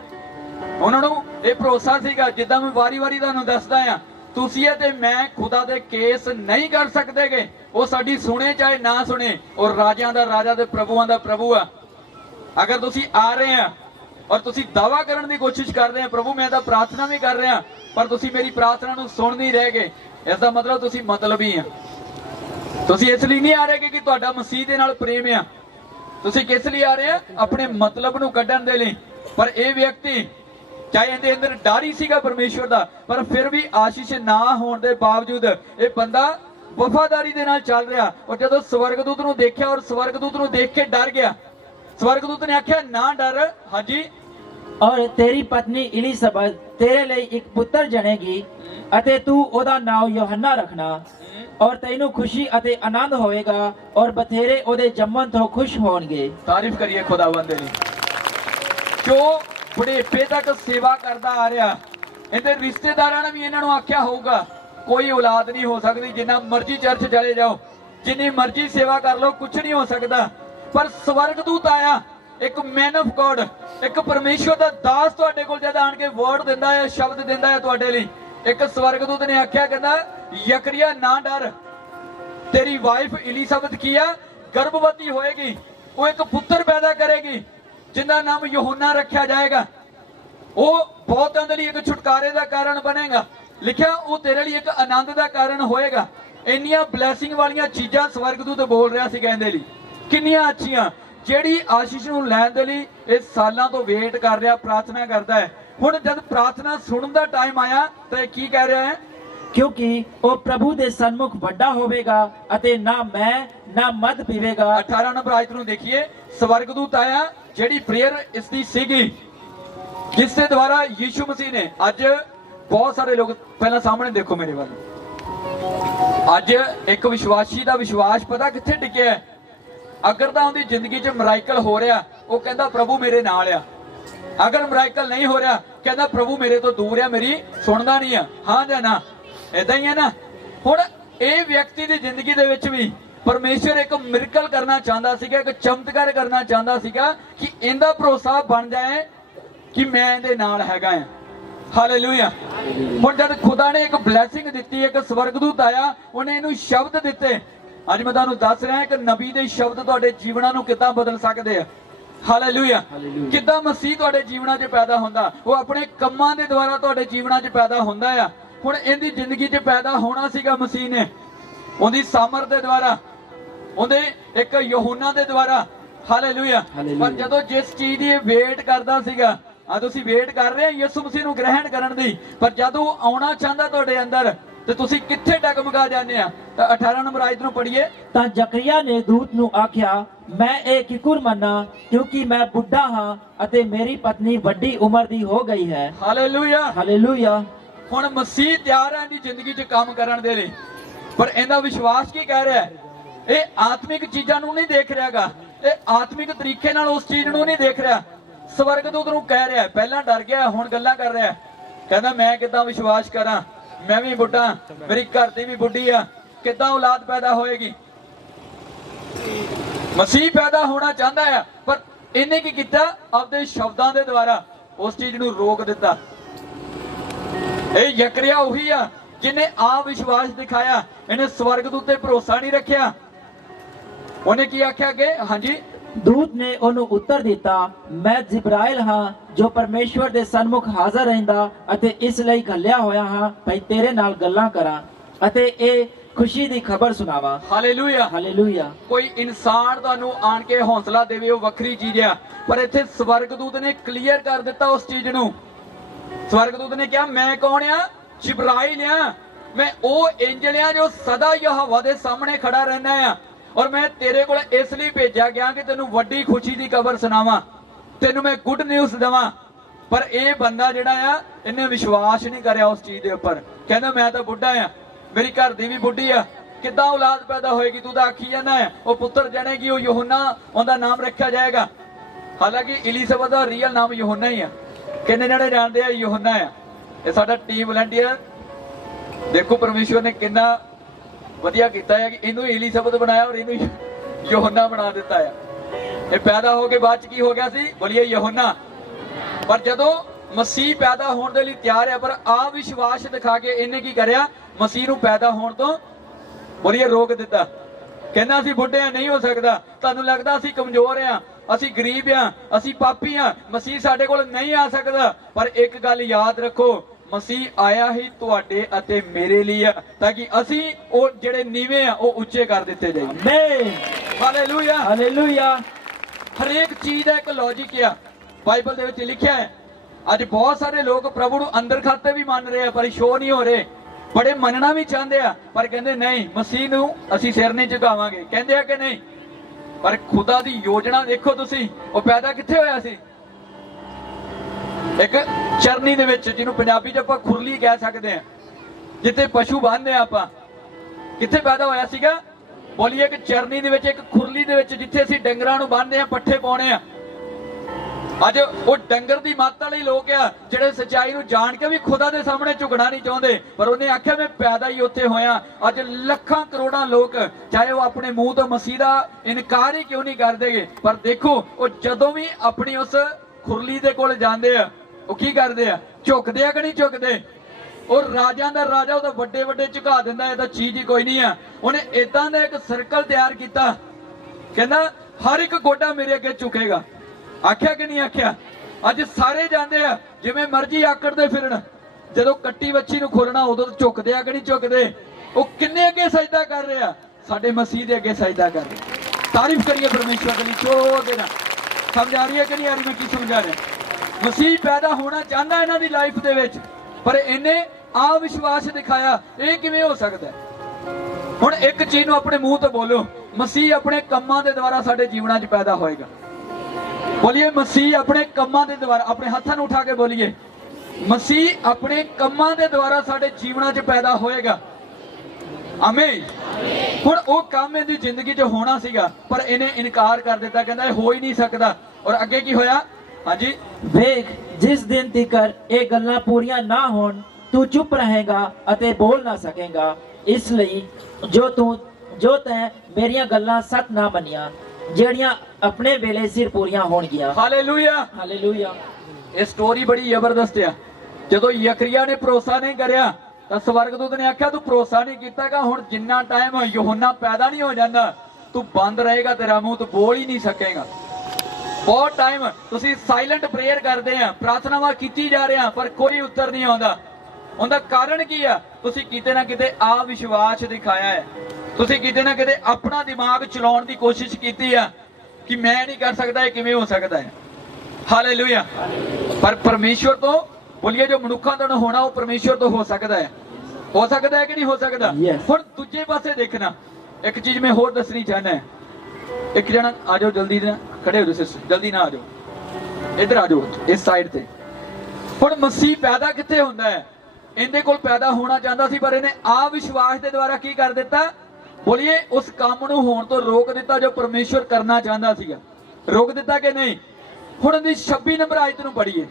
ਉਹਨਾਂ ਨੂੰ ਇਹ ਭਰੋਸਾ ਸੀਗਾ ਜਿੱਦਾਂ ਮੈਂ ਵਾਰੀ-ਵਾਰੀ ਤੁਹਾਨੂੰ ਦੱਸਦਾ ਆ, ਤੁਸੀਂ ਤੇ ਮੈਂ ਖੁਦਾ ਦੇ ਕੇਸ ਨਹੀਂ ਕਰ ਸਕਦੇਗੇ। ਉਹ ਸਾਡੀ ਸੁਣੇ ਚਾਹੇ ਨਾ ਸੁਣੇ, ਔਰ ਰਾਜਿਆਂ ਦਾ ਰਾਜਾ ਤੇ ਪ੍ਰਭੂਆਂ ਦਾ ਪ੍ਰਭੂ ਆ। ਅਗਰ ਤੁਸੀਂ ਆ ਰਹੇ ਆ ਔਰ ਤੁਸੀਂ ਦਾਵਾ ਕਰਨ ਦੀ ਕੋਸ਼ਿਸ਼ ਕਰ ਰਹੇ ਆ, ਪ੍ਰਭੂ ਮੈਂ ਤਾਂ ਪ੍ਰਾਰਥਨਾ ਵੀ ਕਰ ਰਿਹਾ, ਪਰ ਤੁਸੀਂ ਮੇਰੀ ਪ੍ਰਾਰਥਨਾ ਨੂੰ ਸੁਣ ਨਹੀਂ ਰਹੇਗੇ, ਇਸ ਦਾ ਮਤਲਬ ਤੁਸੀਂ ਮਤਲਬੀ ਆ। ਤੁਸੀਂ ਇਸ ਲਈ ਨਹੀਂ ਆ ਰਹੇ ਕਿ ਤੁਹਾਡਾ ਮਸੀਹ ਦੇ ਨਾਲ ਪ੍ਰੇਮ ਆ, ਤੁਸੀਂ ਕਿਸ ਲਈ ਆ ਰਹੇ ਆ, ਆਪਣੇ ਮਤਲਬ ਨੂੰ ਕੱਢਣ ਦੇ ਲਈ। ਪਰ ਇਹ ਵਿਅਕਤੀ ਚਾਹੇ ਇਹਦੇ ਅੰਦਰ ਡਰ ਹੀ ਸੀਗਾ ਪਰਮੇਸ਼ਵਰ ਦਾ, ਪਰ ਫਿਰ ਵੀ ਆਸ਼ੀਸ਼ ਨਾ ਹੋਣ ਦੇ ਬਾਵਜੂਦ ਇਹ ਬੰਦਾ ਵਫਾਦਾਰੀ ਦੇ ਨਾਲ ਚੱਲ ਰਿਹਾ। ਔਰ ਜਦੋਂ ਸਵਰਗਦੂਤ ਨੂੰ ਦੇਖਿਆ ਔਰ ਸਵਰਗਦੂਤ ਨੂੰ ਦੇਖ ਕੇ ਡਰ ਗਿਆ, ਸਵਰਗਦੂਤ ਨੇ ਆਖਿਆ ਨਾ ਡਰ। ਹਾਂਜੀ। ਔਰ ਤੇਰੀ ਪਤਨੀ ਇਲਿਸਬਤ ਤੇਰੇ ਲਈ ਇੱਕ ਪੁੱਤਰ ਜਣੇਗੀ ਅਤੇ ਤੂੰ ਉਹਦਾ ਨਾਮ ਯੋਹੰਨਾ ਰੱਖਣਾ, ਔਰ ਤੈਨੂੰ ਖੁਸ਼ੀ ਅਤੇ ਆਨੰਦ ਹੋਵੇਗਾ ਔਰ ਬਥੇਰੇ ਉਹਦੇ ਜੰਮਣ ਤੋਂ ਖੁਸ਼ ਹੋਣਗੇ। ਤਾਰੀਫ ਕਰੀਏ ਖੁਦਾਵੰਦ ਦੀ, ਜੋ ਬੁਢੇਪੇ ਤੱਕ ਸੇਵਾ ਕਰਦਾ ਆ ਰਿਹਾ। ਇਹਦੇ ਰਿਸ਼ਤੇਦਾਰਾਂ ਨੇ ਵੀ ਇਹਨਾਂ ਨੂੰ ਆਖਿਆ ਹੋਊਗਾ ਕੋਈ ਔਲਾਦ ਨਹੀਂ ਹੋ ਸਕਦੀ, ਜਿੰਨਾ ਮਰਜ਼ੀ ਚਰਚ ਚਲੇ ਜਾਓ, ਜਿੰਨੀ ਮਰਜ਼ੀ ਸੇਵਾ ਕਰ ਲਓ, ਕੁਝ ਨਹੀਂ ਹੋ ਸਕਦਾ। ਪਰ ਸਵਰਗਦੂਤ ਆਇਆ, ਇੱਕ ਮੈਨ ਆਫ ਗੋਡ, ਇੱਕ ਪਰਮੇਸ਼ਵਰ ਦਾ ਦਾਸ ਤੁਹਾਡੇ ਕੋਲ ਜਦ ਆਣ ਕੇ ਵਰਡ ਦਿੰਦਾ ਹੈ, ਸ਼ਬਦ ਦਿੰਦਾ ਹੈ ਤੁਹਾਡੇ ਲਈ। ਇੱਕ ਸਵਰਗਦੂਤ ਨੇ ਆਖਿਆ, ਕਹਿੰਦਾ ਜ਼ਕਰੀਆ ਨਾ ਡਰ, ਤੇਰੀ ਵਾਈਫ ਇਲਿਸਬਤ ਕੀ ਆ, ਗਰਭਵਤੀ ਹੋਏਗੀ, ਉਹ ਇੱਕ ਪੁੱਤਰ ਪੈਦਾ ਕਰੇਗੀ ਜਿੰਦਾ ਨਾਮ ਯਹੋਨਾ ਰੱਖਿਆ ਜਾਏਗਾ। ਉਹ ਬਹੁਤਾਂ ਦੇ ਲਈ ਇੱਕ ਛੁਟਕਾਰੇ ਦਾ ਕਾਰਨ ਬਣੇਗਾ। ਲਿਖਿਆ ਉਹ ਤੇਰੇ ਲਈ ਇੱਕ ਆਨੰਦ ਦਾ ਕਾਰਨ ਹੋਏਗਾ। ਇੰਨੀਆਂ ਬਲੇਸਿੰਗ ਵਾਲੀਆਂ ਚੀਜ਼ਾਂ ਸਵਰਗਦੂਤ ਬੋਲ ਰਿਹਾ ਸੀ ਕਹਿੰਦੇ ਲਈ, ਕਿੰਨੀਆਂ ਅੱਛੀਆਂ, ਜਿਹੜੀ ਆਸ਼ੀਸ਼ ਨੂੰ ਲੈਣ ਦੇ ਲਈ ਇਹ ਸਾਲਾਂ ਤੋਂ ਵੇਟ ਕਰ ਰਿਹਾ, ਪ੍ਰਾਰਥਨਾ ਕਰਦਾ ਹੈ। ਹੁਣ ਜਦ ਪ੍ਰਾਰਥਨਾ ਸੁਣਨ ਦਾ ਟਾਈਮ ਆਇਆ ਤਾਂ ਇਹ ਕੀ ਕਹਿ ਰਿਹਾ ਹੈ, ਕਿਉਂਕਿ ਉਹ ਪ੍ਰਭੂ ਦੇ ਸਨਮੁਖ ਵੱਡਾ ਹੋਵੇਗਾ ਅਤੇ ਨਾ ਮੈਂ ਨਾ ਮਦ ਪੀਵੇਗਾ। 18 ਨੰਬਰ ਆਇਤ ਨੂੰ ਦੇਖੀਏ, ਸਵਰਗਦੂਤ ਆਇਆ, ਜਿਹੜੀ ਪ੍ਰੇਅਰ ਇਸ ਦੀ ਸੀਗੀ, ਜਿਸ ਦੇ ਦੁਆਰਾ ਯੀਸ਼ੂ ਮਸੀਹ ਨੇ, ਅੱਜ ਬਹੁਤ ਸਾਰੇ ਲੋਕ, ਪਹਿਲਾਂ ਸਾਹਮਣੇ ਦੇਖੋ ਮੇਰੇ ਵੱਲ, ਅੱਜ ਇੱਕ ਵਿਸ਼ਵਾਸੀ ਦਾ ਵਿਸ਼ਵਾਸ ਪਤਾ ਕਿੱਥੇ ਟਿਕਿਆ ਹੈ। ਅਗਰ ਤਾਂ ਉਹਦੀ ਜ਼ਿੰਦਗੀ 'ਚ ਮਿਰਾਕਲ ਹੋ ਰਿਹਾ, ਉਹ ਕਹਿੰਦਾ ਪ੍ਰਭੂ ਮੇਰੇ ਨਾਲ ਆ। ਅਗਰ ਮਿਰਾਕਲ ਨਹੀਂ ਹੋ ਰਿਹਾ, ਕਹਿੰਦਾ ਪ੍ਰਭੂ ਮੇਰੇ ਤੋਂ ਦੂਰ ਆ, ਮੇਰੀ ਸੁਣਦਾ ਨਹੀਂ ਆ, ਹਾਂ ਜਾਂ ਨਾ, ਏਦਾਂ ਹੀ ਹੈ ਨਾ। ਹੁਣ ਇਹ ਵਿਅਕਤੀ ਦੀ ਜ਼ਿੰਦਗੀ ਦੇ ਵਿੱਚ ਵੀ ਪਰਮੇਸ਼ਰ ਇੱਕ ਮਿਰਾਕਲ ਕਰਨਾ ਚਾਹੁੰਦਾ ਸੀਗਾ, ਇੱਕ ਚਮਤਕਾਰ ਕਰਨਾ ਚਾਹੁੰਦਾ ਸੀਗਾ ਕਿ ਇਹਦਾ ਭਰੋਸਾ ਬਣ ਜਾਏ ਕਿ ਮੈਂ ਇਹਦੇ ਨਾਲ ਹੈਗਾ ਆ। ਹਾਲੇਲੂਇਆ। ਹੁਣ ਜਦ ਖੁਦਾ ਨੇ ਇੱਕ ਬਲੇਸਿੰਗ ਦਿੱਤੀ, ਇੱਕ ਸਵਰਗਦੂਤ ਆਇਆ, ਉਹਨੇ ਇਹਨੂੰ ਸ਼ਬਦ ਦਿੱਤੇ। ਅੱਜ ਮੈਂ ਤੁਹਾਨੂੰ ਦੱਸ ਰਿਹਾ ਕਿ ਨਬੀ ਦੇ ਸ਼ਬਦ ਤੁਹਾਡੇ ਜੀਵਨਾਂ ਨੂੰ ਕਿੱਦਾਂ ਬਦਲ ਸਕਦੇ ਆ। ਹਾਲੇਲੂਇਆ। ਕਿੱਦਾਂ ਮਸੀਹ ਤੁਹਾਡੇ ਜੀਵਨਾਂ 'ਚ ਪੈਦਾ ਹੁੰਦਾ, ਉਹ ਆਪਣੇ ਕੰਮਾਂ ਦੇ ਦੁਆਰਾ ਤੁਹਾਡੇ ਜੀਵਨਾਂ 'ਚ ਪੈਦਾ ਹੁੰਦਾ ਆ। ਹੁਣ ਇਹਦੀ ਜ਼ਿੰਦਗੀ 'ਚ ਪੈਦਾ ਹੋਣਾ ਸੀਗਾ ਮਸੀਹ ਨੇ, ਉਹਦੀ ਸਾਮਰਥ ਦੇ ਦੁਆਰਾ, ਉਹਦੇ ਇੱਕ ਯਹੋਨਾ ਦੇ ਦੁਆਰਾ। ਹਾਲੇਲੂਇਆ। ਪਰ ਜਦੋਂ ਜਿਸ ਚੀਜ਼ ਦੀ ਵੇਟ ਕਰਦਾ ਸੀਗਾ, ਆ ਤੁਸੀਂ ਵੇਟ ਕਰ ਰਹੇ ਹੋ ਯਿਸੂ ਮਸੀਹ ਨੂੰ ਗ੍ਰਹਿਣ ਕਰਨ ਦੀ, ਪਰ ਜਦੋਂ ਆਉਣਾ ਚਾਹੁੰਦਾ ਤੁਹਾਡੇ ਅੰਦਰ ਤੇ ਤੁਸੀਂ ਕਿੱਥੇ ਡਗਮਗਾ ਜਾਂਦੇ ਆ। ਤਾਂ 18 ਨੰਬਰ ਆਇਤ ਨੂੰ ਪੜ੍ਹੀਏ। ਤਾਂ ਜ਼ਕਰੀਆ ਨੇ ਦੂਤ ਨੂੰ ਆਖਿਆ, ਮੈਂ ਇਹ ਕਿਕੁਰ ਮੰਨਾਂ, ਕਿਉਂਕਿ ਮੈਂ ਬੁੱਢਾ ਹਾਂ ਅਤੇ ਮੇਰੀ ਪਤਨੀ ਵੱਡੀ ਉਮਰ ਦੀ ਹੋ ਗਈ ਹੈ। ਹਾਲੇਲੂਇਆ। ਹਾਲੇਲੂਇਆ। ਹੁਣ ਮਸੀਹ ਤਿਆਰ ਹੈ ਇਹਦੀ ਜ਼ਿੰਦਗੀ 'ਚ ਕੰਮ ਕਰਨ ਦੇ ਲਈ, ਪਰ ਇਹਦਾ ਵਿਸ਼ਵਾਸ ਕੀ ਕਹਿ ਰਿਹਾ ਹੈ, ਇਹ ਆਤਮਿਕ ਚੀਜ਼ਾਂ ਨੂੰ ਨਹੀਂ ਦੇਖ ਰਿਹਾਗਾ, ਇਹ ਆਤਮਿਕ ਤਰੀਕੇ ਨਾਲ ਉਸ ਚੀਜ਼ ਨੂੰ ਨਹੀਂ ਦੇਖ ਰਿਹਾ। ਸਵਰਗਦੂਤ ਨੂੰ ਕਹਿ ਰਿਹਾ, ਪਹਿਲਾਂ ਡਰ ਗਿਆ, ਹੁਣ ਗੱਲਾਂ ਕਰ ਰਿਹਾ, ਕਹਿੰਦਾ ਮੈਂ ਕਿੱਦਾਂ ਵਿਸ਼ਵਾਸ ਕਰਾਂ, ਮੈਂ ਵੀ ਬੁੱਢਾ, ਮੇਰੀ ਘਰ ਦੀ ਵੀ ਬੁੱਢੀ ਆ, ਕਿੱਦਾਂ ਔਲਾਦ ਪੈਦਾ ਹੋਏਗੀ। ਮਸੀਹ ਪੈਦਾ ਹੋਣਾ ਚਾਹੁੰਦਾ ਆ, ਪਰ ਇਹਨੇ ਕੀ ਕੀਤਾ, ਆਪਦੇ ਸ਼ਬਦਾਂ ਦੇ ਦੁਆਰਾ ਉਸ ਚੀਜ਼ ਨੂੰ ਰੋਕ ਦਿੱਤਾ। ਇਹ ਜ਼ਕਰੀਆ ਉਹੀ ਆ ਜਿਹਨੇ ਆ ਵਿਸ਼ਵਾਸ ਦਿਖਾਇਆ, ਇਹਨੇ ਸਵਰਗਦੂਤ ਤੇ ਭਰੋਸਾ ਨਹੀਂ ਰੱਖਿਆ। ਉਹਨੇ ਕੀ ਆਖਿਆ ਕਿ ਹਾਂਜੀ, ਦੂਤ ਨੇ ਉਹਨੂੰ ਉੱਤਰ ਦਿੱਤਾ, ਮੈਂ ਜਿਬਰਾਇਲ ਹਾਂ ਜੋ ਪਰਮੇਸ਼ਵਰ ਦੇ ਸਨਮੁਖ ਹਾਜ਼ਰ ਰਹਿੰਦਾ ਅਤੇ ਇਸ ਲਈ ਘੱਲਿਆ ਹੋਇਆ ਹਾਂ ਭਈ ਤੇਰੇ ਨਾਲ ਗੱਲਾਂ ਕਰਾਂ ਅਤੇ ਇਹ ਖੁਸ਼ੀ ਦੀ ਖਬਰ ਸੁਣਾਵਾਂ। ਹਾਲੇਲੂਇਆ। ਹਾਲੇਲੂਇਆ। ਕੋਈ ਇਨਸਾਨ ਤੁਹਾਨੂੰ ਆਣ ਕੇ ਹੌਸਲਾ ਦੇਵੇ ਉਹ ਵੱਖਰੀ ਚੀਜ਼ ਆ, ਪਰ ਇੱਥੇ ਸਵਰਗਦੂਤ ਨੇ ਕਲੀਅਰ ਕਰ ਦਿੱਤਾ ਉਸ ਚੀਜ਼ ਨੂੰ। ਸਵਰਗਦੂਤ ਨੇ ਕਿਹਾ ਮੈਂ ਕੌਣ ਆ, ਜਿਬਰਾਇਲ ਆ, मैं वो एंजल आ जो सदा यहोवा दे सामने खड़ा रहना है, और मैं तेरे को इसलिए भेजा गया कि तेनू वड्डी खुशी की खबर सुनावा, तेनू मैं गुड न्यूज़ देवां। पर यह बंदा जिहड़ा आ इन्हें विश्वास नहीं करया उस चीज़ के उपर। कहना मैं तो बुढ़ा आ, मेरी घर दी भी बुढ़ी आ, किद्दां औलाद पैदा होएगी, तू तो आखी जाना है वो पुत्र जनेगी, वो यूहन्ना उनका नाम रखा जाएगा। हालांकि इलिजाबेथ का रियल नाम यूहन्ना ही है। किन्ने जने जानते हैं यूहन्ना है। ये साडा टीम वॉलंटियर, देखो परमेश्वर ने कितना वधिया कीता है कि इनू इलिजाबेथ बनाया और इनू यूहन्ना बना दिता है। ये पैदा हो के बाद की हो गया सी, बोलिए यूहन्ना। पर जदों मसीह पैदा होने के लिए तैयार है, पर अविश्वास दिखा के इन्हें की करया, मसीह नू पैदा होने तो बोलिए रोक दिता। कहना असीं बुढ़े आ, नहीं हो सकता, तुहानू लगदा असीं कमजोर आ, असीं गरीब आ, असीं पापी आ, मसीह साडे कोल नहीं आ सकदा। पर एक गल याद रखो, मसीह आया ही तुहाडे अते मेरे लिए, ताकि असीं ओ जिहड़े नीवे आ ओ उच्चे कर दिते जाइए। आमीन, हालेलुया, हालेलुया। हर एक चीज का एक लॉजिक है, बाइबल दे विच लिखिया है। अज बहुत सारे लोग प्रभु नू अंदर खाते भी मान रहे हैं, पर शो नहीं हो रहे, बड़े मनना भी चाहते हैं, पर कहते नहीं मसीह नू असीं सिर नहीं झुकावांगे, कहते हैं कि नहीं। पर खुदा दी योजना देखो तुसीं, वो पैदा कित्थे होया सी? एक चरनी दे विच, जिन्हों पंजाबी च आपां खुरली कह सकते हैं, जिथे पशु बांधते हैं आपां। कित्थे पैदा होया सीगा? बोलिए एक चरनी दे विच, एक खुरली दे विच, जिथे असीं डंगरां नूं बांधते हैं, पट्ठे पाउणे आ। अज वो डंगर दी मत वाले लोग आ जिहड़े सच्चाई नूं जाण के भी खुदा दे सामने झुकना नहीं चाहुंदे, पर उन्हें आख्या मैं पैदा ही उत्थे होया। अज लखां करोड़ां लोग चाहे वो अपने मुंह तो मसीह दा इनकार ही क्यों नहीं करदे, पर देखो वो जदों भी अपनी उस खुरली दे कोल जांदे आ, वो की करदे आ? झुकदे आ कि नहीं झुकदे? और राजा दा राजा वो वड्डे वड्डे झुका दिंदा, ये तां चीज ही कोई नहीं है। उन्हें इदां दा एक सर्कल तैयार कीता, कहंदा हर एक गोडा मेरे अगे झुकेगा। आख्या कि नहीं आख्या? अज सारे जाते हैं जिवें मर्जी आकड़ते फिरन, जदों कट्टी वच्छी नूं खोलना उदों झुकदे आ कि नहीं झुकदे? वो किन्ने अगे सजदा कर रहे आ? साडे मसीह दे अगे सजदा कर रहे। तारीफ करिए परमेश्वर के लिए, चो देना। समझ आ रही है कि नहीं आ रही? मैं की समझा रहा? मसीह पैदा होना चाहता इन्हां दी लाइफ दे विच, पर इन्हें अविश्वास दिखाया। ये किवें हो सकदा है? हुण एक चीज नूं अपने मुंह तो बोलो, मसीह अपने कम्मां दे द्वारा साडे जीवनां 'च पैदा होएगा। बोलिए मसीह अपने कम्मां दे द्वारा, अपने हाथां नूं उठा के बोलिए, मसीह अपने कम्मां दे द्वारा साडे जीवनां 'च पैदा होएगा। आमीन। हुण वो काम इहदी जिंदगी 'च होना सीगा, पर इन्हें इनकार कर दिता, कहंदा ये हो ही नहीं सकदा। और अगे की होया? हाँ जी, वेख जिस दिन तिकर ये गल्लां पूरीਆਂ ना होण तू चुप रहेगा अते बोल ना सकेगा, इसलिए जो तैं मेरियां गल्लां सच ना मनिया ਜਿਹੜੀਆਂ अपने वेले सिर पूरीਆਂ ਹੋਣਗੀਆਂ। Hallelujah, hallelujah. ये स्टोरी बड़ी जबरदस्त है। जदों यकरिया ने भरोसा नहीं करया तो स्वर्गदूत ने आख्या तू भरोसा नहीं कीतागा, हुण जिन्ना टाइम यूहन्ना पैदा नहीं हो जाता तू बंद रहेगा, तेरा मुंह तू बोल ही नहीं सकेगा। बहुत टाइम तुसीं साइलेंट प्रेयर करते हैं, प्रार्थनावां कीती जा रहे हैं, पर कोई उत्तर नहीं आउंदा। उनका कारण की है? तुसीं किते ना किते अविश्वास दिखाया है, तुसीं किते ना किते अपना दिमाग चलाउण दी कोशिश कीती है कि मैं नहीं कर सकता, ये किवें हो सकता है। हालेलुया। पर परमेश्वर तो बोलिए जो मनुखा तो होना वो परमेश्वर तो हो सकता है। हो सकता है कि नहीं हो सकता? हुण दूजे पासे देखना, एक चीज मैं होर दसनी चाहना है। एक जना आ जाओ, जल्दी ना खड़े हो जाओ सिस्टर, जल्दी ना आ जाओ, इधर आ जाओ इस साइड ते। हुण मसीह पैदा कित्थे हुंदा है? इहदे कोल पैदा होना चाहता सी, पर इन्हें अविश्वास के द्वारा की कर दिता? बोलिए उस काम नूं होण तो रोक दिता जो परमेश्वर करना चाहता सीगा। रोक दिता कि नहीं? हुण दी 26 नंबर आयत नूं पढ़िए,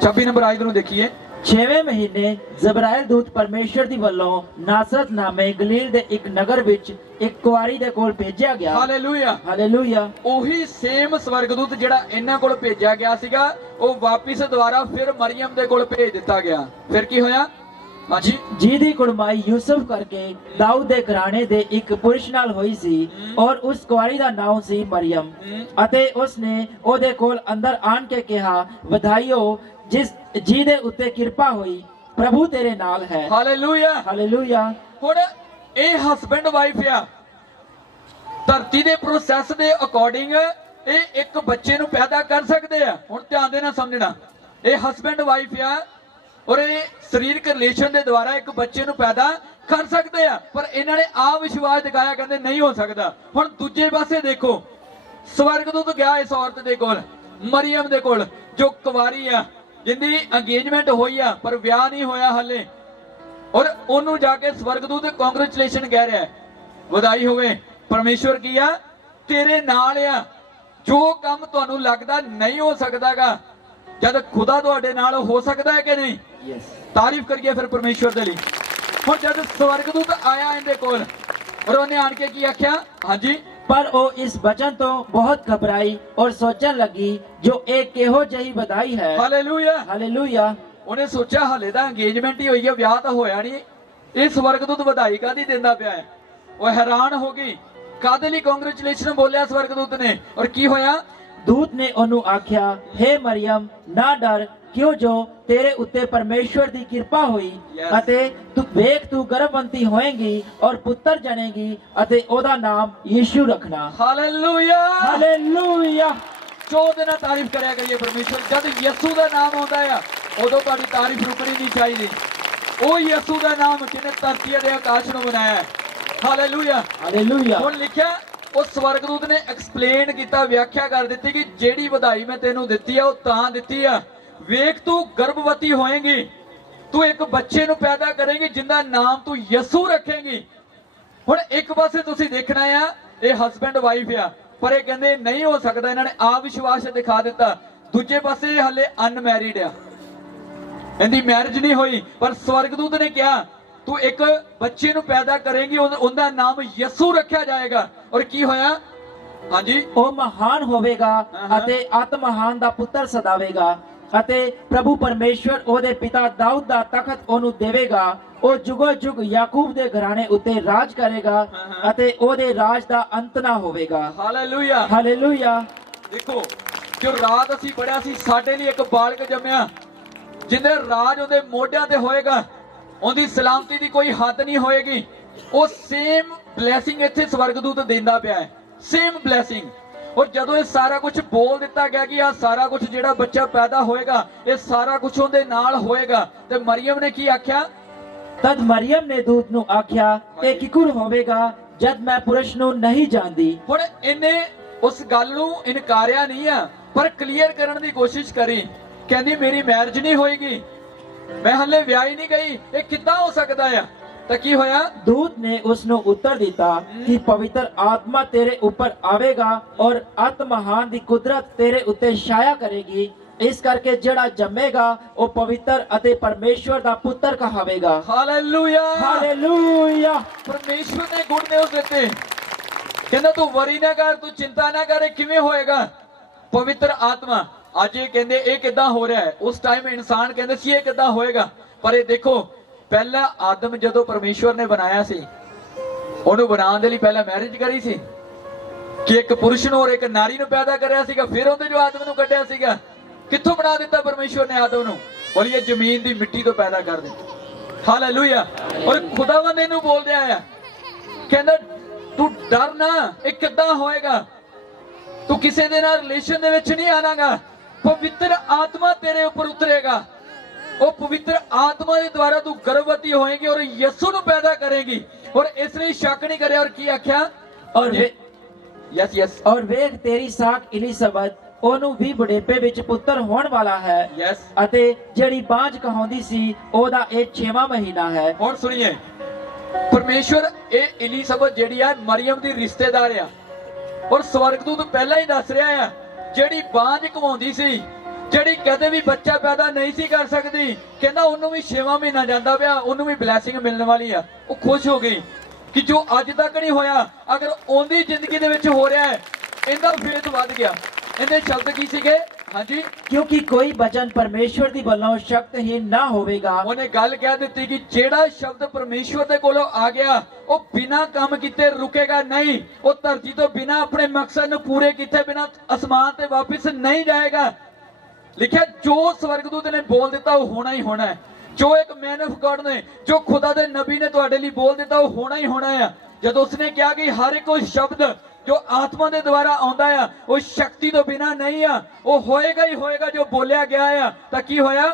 26 नंबर आयत नूं देखिए। 6वें महीने जबराइल दूत परमेश्वर ਦੀ ਵੱਲੋਂ ਨਾਸਰਤ ਨਾਮੇ ਗਲੀਲ ਦੇ ਇੱਕ ਨਗਰ ਵਿੱਚ ਇੱਕ ਕੁਆਰੀ ਦੇ ਕੋਲ ਭੇਜਿਆ ਗਿਆ। Hallelujah, hallelujah. ਉਹੀ ਸੇਮ ਸਵਰਗਦੂਤ ਜਿਹੜਾ ਇਹਨਾਂ ਕੋਲ ਭੇਜਿਆ ਗਿਆ ਸੀਗਾ, ਉਹ ਵਾਪਿਸ ਦੁਬਾਰਾ ਫਿਰ ਮਰੀਮ ਦੇ ਕੋਲ ਭੇਜ ਦਿੱਤਾ ਗਿਆ। ਫਿਰ ਕੀ ਹੋਇਆ? ਹਾਂਜੀ, ਜਿਹਦੀ ਕੁੜਮਾਈ ਯੂਸਫ ਕਰਕੇ ਦਾਊਦ ਦੇ ਘਰਾਣੇ ਦੇ ਇੱਕ ਪੁਰਸ਼ ਨਾਲ ਹੋਈ ਸੀ, ਔਰ ਉਸ ਕੁਆਰੀ ਦਾ ਨਾਮ ਸੀ ਮਰੀਮ, ਅਤੇ ਉਸਨੇ ਉਹਦੇ ਕੋਲ ਅੰਦਰ ਆਣ ਕੇ ਕਿਹਾ, ਵਧਾਈਓ जिस जी दे उत्ते कृपा हुई, प्रभु तेरे नाल है। Hallelujah, hallelujah. हुण ਇਹ ਹਸਬੈਂਡ ਵਾਈਫ ਆ, ਧਰਤੀ ਦੇ ਪ੍ਰੋਸੈਸ ਦੇ ਅਕੋਰਡਿੰਗ ਇਹ ਇੱਕ ਬੱਚੇ ਨੂੰ ਪੈਦਾ ਕਰ ਸਕਦੇ ਆ। ਹੁਣ ਧਿਆਨ ਦੇ ਨਾਲ ਸਮਝਣਾ, ਇਹ ਹਸਬੈਂਡ ਵਾਈਫ ਆ, ਔਰ ਇਹ ਸਰੀਰਕ ਰਿਲੇਸ਼ਨ ਦੇ ਦੁਆਰਾ ਇੱਕ ਬੱਚੇ ਨੂੰ ਪੈਦਾ ਕਰ ਸਕਦੇ ਆ, ਪਰ ਇਹਨਾਂ ਨੇ ਆ ਵਿਸ਼ਵਾਸ ਦਿਖਾਇਆ, ਕਹਿੰਦੇ ਨਹੀਂ ਹੋ ਸਕਦਾ। ਹੁਣ ਦੂਜੇ ਪਾਸੇ ਦੇਖੋ, ਸਵਰਗਦੂਤ ਗਿਆ ਇਸ ਔਰਤ ਦੇ ਕੋਲ, ਮਰੀਅਮ ਦੇ ਕੋਲ, ਜੋ ਕੁਵਾਰੀ ਆ, ਜਿੰਦੀ ਅੰਗੇਜਮੈਂਟ ਹੋਈ ਆ ਪਰ ਵਿਆਹ ਨਹੀਂ ਹੋਇਆ ਹਲੇ, ਔਰ ਉਹਨੂੰ ਜਾ ਕੇ ਸਵਰਗਦੂਤ ਕੰਗ੍ਰੈਚੁਲੇਸ਼ਨ ਕਹਿ ਰਿਹਾ, ਵਧਾਈ ਹੋਵੇ, ਪਰਮੇਸ਼ਵਰ ਕੀ ਆ ਤੇਰੇ ਨਾਲ ਆ। ਜੋ ਕੰਮ ਤੁਹਾਨੂੰ ਲੱਗਦਾ ਨਹੀਂ ਹੋ ਸਕਦਾਗਾ, ਜਦ ਖੁਦਾ ਤੁਹਾਡੇ ਨਾਲ ਹੋ ਸਕਦਾ ਹੈ ਕਿ ਨਹੀਂ? ਤਾਰੀਫ ਕਰੀਏ ਫਿਰ ਪਰਮੇਸ਼ਵਰ ਦੇ ਲਈ। ਹੁਣ ਜਦ ਸਵਰਗਦੂਤ ਆਇਆ ਇਹਦੇ ਕੋਲ, ਔਰ ਉਹਨੇ ਆਣ ਕੇ ਕੀ ਆਖਿਆ? ਹਾਂਜੀ, पर वो इस वचन तो बहुत घबराई और सोचने लगी जो एक केहो जही बधाई है। Hallelujah, hallelujah. ਉਹਨੇ ਸੋਚਿਆ ਹਲੇ ਤਾਂ ਅੰਗੇਜਮੈਂਟ ਹੀ ਹੋਈ ਹੈ, ਵਿਆਹ ਤਾਂ ਹੋਇਆ ਨਹੀਂ, ਇਹ ਸਵਰਗਦੂਤ ਵਧਾਈ ਕਾਦੀ ਦਿੰਦਾ ਪਿਆ ਹੈ? ਉਹ ਹੈਰਾਨ ਹੋ ਗਈ, ਕਾਦੇ ਲਈ ਕੰਗ੍ਰੈਚੁਲੇਸ਼ਨ ਬੋਲਿਆ ਸਵਰਗਦੂਤ ਨੇ, ਔਰ ਕੀ ਹੋਇਆ? दूत ने ओनू आख्या, हे मरियम ना डर, क्यों जो तेरे उत्ते परमेश्वर दी कृपा हुई अते तू वेख तू गर्भवती होएगी और पुत्र जनेगी अते ओदा नाम यीशु रखना। Hallelujah, hallelujah. जो देना तारीफ करिया करिए परमेश्वर। जब यीशु का नाम आता है उदों तुहाडी तारीफ रुकनी नहीं चाहिए। वो यीशु का नाम जिन्हें धरती दे आकाश नूं बनाया है। Hallelujah, hallelujah. हुण लिखिया उस स्वर्गदूत ने एक्सप्लेन किया, व्याख्या कर दी कि जेड़ी बधाई मैं तेनू दित्ती है वो तां दित्ती है, वेख तू गर्भवती होएगी, तू एक बच्चे नू पैदा करेगी जिंदा नाम तू यसू रखेगी। हुण एक पासे तुसीं देखना है ये हस्बैंड वाइफ आ, पर ये कहंदे नहीं हो सकता, इन्होंने अविश्वास दिखा दिता। दूजे पासे हले अनमैरिड आ, इनकी मैरिज नहीं हुई, पर स्वर्गदूत ने कहा तू एक बच्चे नू पैदा करेगी, उनका नाम यसू रखा जाएगा। और की होया? हाँ जी, ओ महान होवेगा अते आत्महान दा पुत्र सदावेगा अते प्रभु परमेश्वर ओदे पिता दाऊद दा तखत ओनू देवेगा। ओ जुगो जुग याकूब दे घराने उते राज करेगा अते ओदे राज दा अंत ना होवेगा। Hallelujah, hallelujah. देखो जो रात असी पढ़िया सी, साडे लिए एक बालक जम्मिया जिंदे राज ओदे मोढियां ते होएगा, उनकी सलामती की कोई हद नहीं होएगी। वो सेम ब्लैसिंग इत्थे स्वर्गदूत देंदा पिया है, सेम ब्लैसिंग। और जदों ये सारा कुछ बोल दिता गया कि आ सारा कुछ जिहड़ा बच्चा पैदा होएगा ये सारा कुछ उहदे नाल होएगा, ते मरियम ने की आख्या? तद मरियम ने दूत नू आख्या, ए किकुर होवेगा जद मैं पुरुष नू नहीं जानदी। हुण इन्ने उस गल नू इनकारिया नहीं आ, पर क्लीयर करन दी कोशिश करी, कहंदी मेरी मैरिज नहीं होएगी, मैं हले व्याही नहीं गई, ये किद्दां हो सकदा है? तां की होया? दूत ने उसनु उत्तर दिता कि पवित्र आत्मा तेरे ऊपर आवेगा और आत्महान दी कुदरत तेरे उत्ते छाया करेगी, इस करके जेड़ा जम्मेगा वो पवित्र अते परमेश्वर दा पुत्र कहावेगा। Hallelujah, hallelujah. परमेश्वर ने गुड न्यूज़ देते, कहंदा तू वरी ना कर, तू चिंता ना कर, किवें होएगा? पवित्र आत्मा आज ये कहंदे ये किद्दां हो रहा है, उस टाइम इंसान कहंदे सी ये किद्दां होएगा। पर ये देखो पहला आदम जदों परमेश्वर ने बनाया सी, ਉਹਨੂੰ ਬਣਾਉਣ ਦੇ ਲਈ ਪਹਿਲਾਂ ਮੈਰਿਜ ਕਰੀ ਸੀ ਕਿ ਇੱਕ ਪੁਰਸ਼ ਨੂੰ ਔਰ ਇੱਕ ਨਾਰੀ ਨੂੰ ਪੈਦਾ ਕਰਿਆ ਸੀਗਾ, ਫਿਰ ਉਹਦੇ ਜੋ ਆਦਮ ਨੂੰ ਕੱਢਿਆ ਸੀਗਾ, ਕਿੱਥੋਂ ਬਣਾ ਦਿੱਤਾ ਪਰਮੇਸ਼ਵਰ ਨੇ ਆਦਮ ਨੂੰ? ਬੋਲੀਏ ਜ਼ਮੀਨ ਦੀ ਮਿੱਟੀ ਤੋਂ ਪੈਦਾ ਕਰ ਦਿੱਤਾ। ਹਾਲੇਲੂਇਆ। ਔਰ ਖੁਦਾਵੰਦ ਇਹਨੂੰ ਬੋਲਦੇ ਆਇਆ, ਕਹਿੰਦਾ ਤੂੰ ਡਰ ਨਾ, ਇਹ ਕਿੱਦਾਂ ਹੋਏਗਾ? ਤੂੰ ਕਿਸੇ ਦੇ ਨਾਲ ਰਿਲੇਸ਼ਨ ਦੇ ਵਿੱਚ ਨਹੀਂ ਆਣਾਗਾ, ਪਵਿੱਤਰ ਆਤਮਾ ਤੇਰੇ ਉੱਪਰ ਉਤਰੇਗਾ, ਉਹ ਪਵਿੱਤਰ ਆਤਮਾ ਦੇ ਦੁਆਰਾ ਤੂੰ ਗਰਭਵਤੀ ਹੋਏਗੀ ਔਰ ਯਿਸੂ ਨੂੰ ਪੈਦਾ ਕਰੇਗੀ। और इसलिए शक नहीं करे। और की आख्या? और यस यस और वेख तेरी साख इलिसबत ओनू भी बुढ़ेपे विच पुत्र होने वाला है। यस अते जेड़ी बांझ कहाउंदी सी ओदा ये 6वां महीना है। हुण सुनिए, परमेश्वर ए इलिसबत जेड़ी है मरियम दी रिश्तेदार है, और स्वर्गदूत पहला ही दस रहा है जेड़ी बांझ कहाउंदी सी, ਜਿਹੜੀ ਕਦੇ ਵੀ ਬੱਚਾ ਪੈਦਾ ਨਹੀਂ ਸੀ ਕਰ ਸਕਦੀ, ਕਹਿੰਦਾ ਉਹਨੂੰ ਵੀ 6ਵਾਂ ਮਹੀਨਾ ਜਾਂਦਾ ਪਿਆ, ਉਹਨੂੰ ਵੀ ਬਲੇਸਿੰਗ ਮਿਲਣ ਵਾਲੀ ਆ। ਉਹ ਖੁਸ਼ ਹੋ ਗਈ ਕਿ ਜੋ ਅੱਜ ਤੱਕ ਨਹੀਂ ਹੋਇਆ ਅਗਰ ਉਹਦੀ ਜ਼ਿੰਦਗੀ ਦੇ ਵਿੱਚ ਹੋ ਰਿਹਾ ਹੈ, ਇਹਦਾ ਫੇਥ ਵੱਧ ਗਿਆ। ਇਹਦੇ ਸ਼ਬਦ ਕੀ ਸੀਗੇ? ਹਾਂਜੀ, क्योंकि कोई वचन परमेश्वर दी बल्लों शक्तिहीन ना होवेगा। ਉਹਨੇ ਗੱਲ ਕਹਿ ਦਿੱਤੀ ਕਿ ਜਿਹੜਾ ਸ਼ਬਦ ਪਰਮੇਸ਼ਵਰ ਦੇ ਕੋਲੋਂ ਆ ਗਿਆ ਉਹ ਬਿਨਾਂ ਕੰਮ ਕੀਤੇ ਰੁਕੇਗਾ ਨਹੀਂ, ਉਹ ਧਰਤੀ ਤੋਂ ਬਿਨਾਂ ਆਪਣੇ ਮਕਸਦ ਨੂੰ ਪੂਰੇ ਕੀਤੇ ਬਿਨਾਂ ਅਸਮਾਨ ਤੇ ਵਾਪਸ ਨਹੀਂ ਜਾਏਗਾ। लिखा जो स्वर्गदूत ने बोल दिता वो होना ही होना है, जो एक मैन ऑफ गॉड ने, जो खुदा दे नबी ने तुहाडे लिए बोल दिता वो होना ही होना है। जब उसने कहा कि हर एक शब्द जो आत्मा के द्वारा आंदा है वो शक्ति तो बिना नहीं है, वो होएगा ही होएगा जो बोलिया गया है। तां की होया?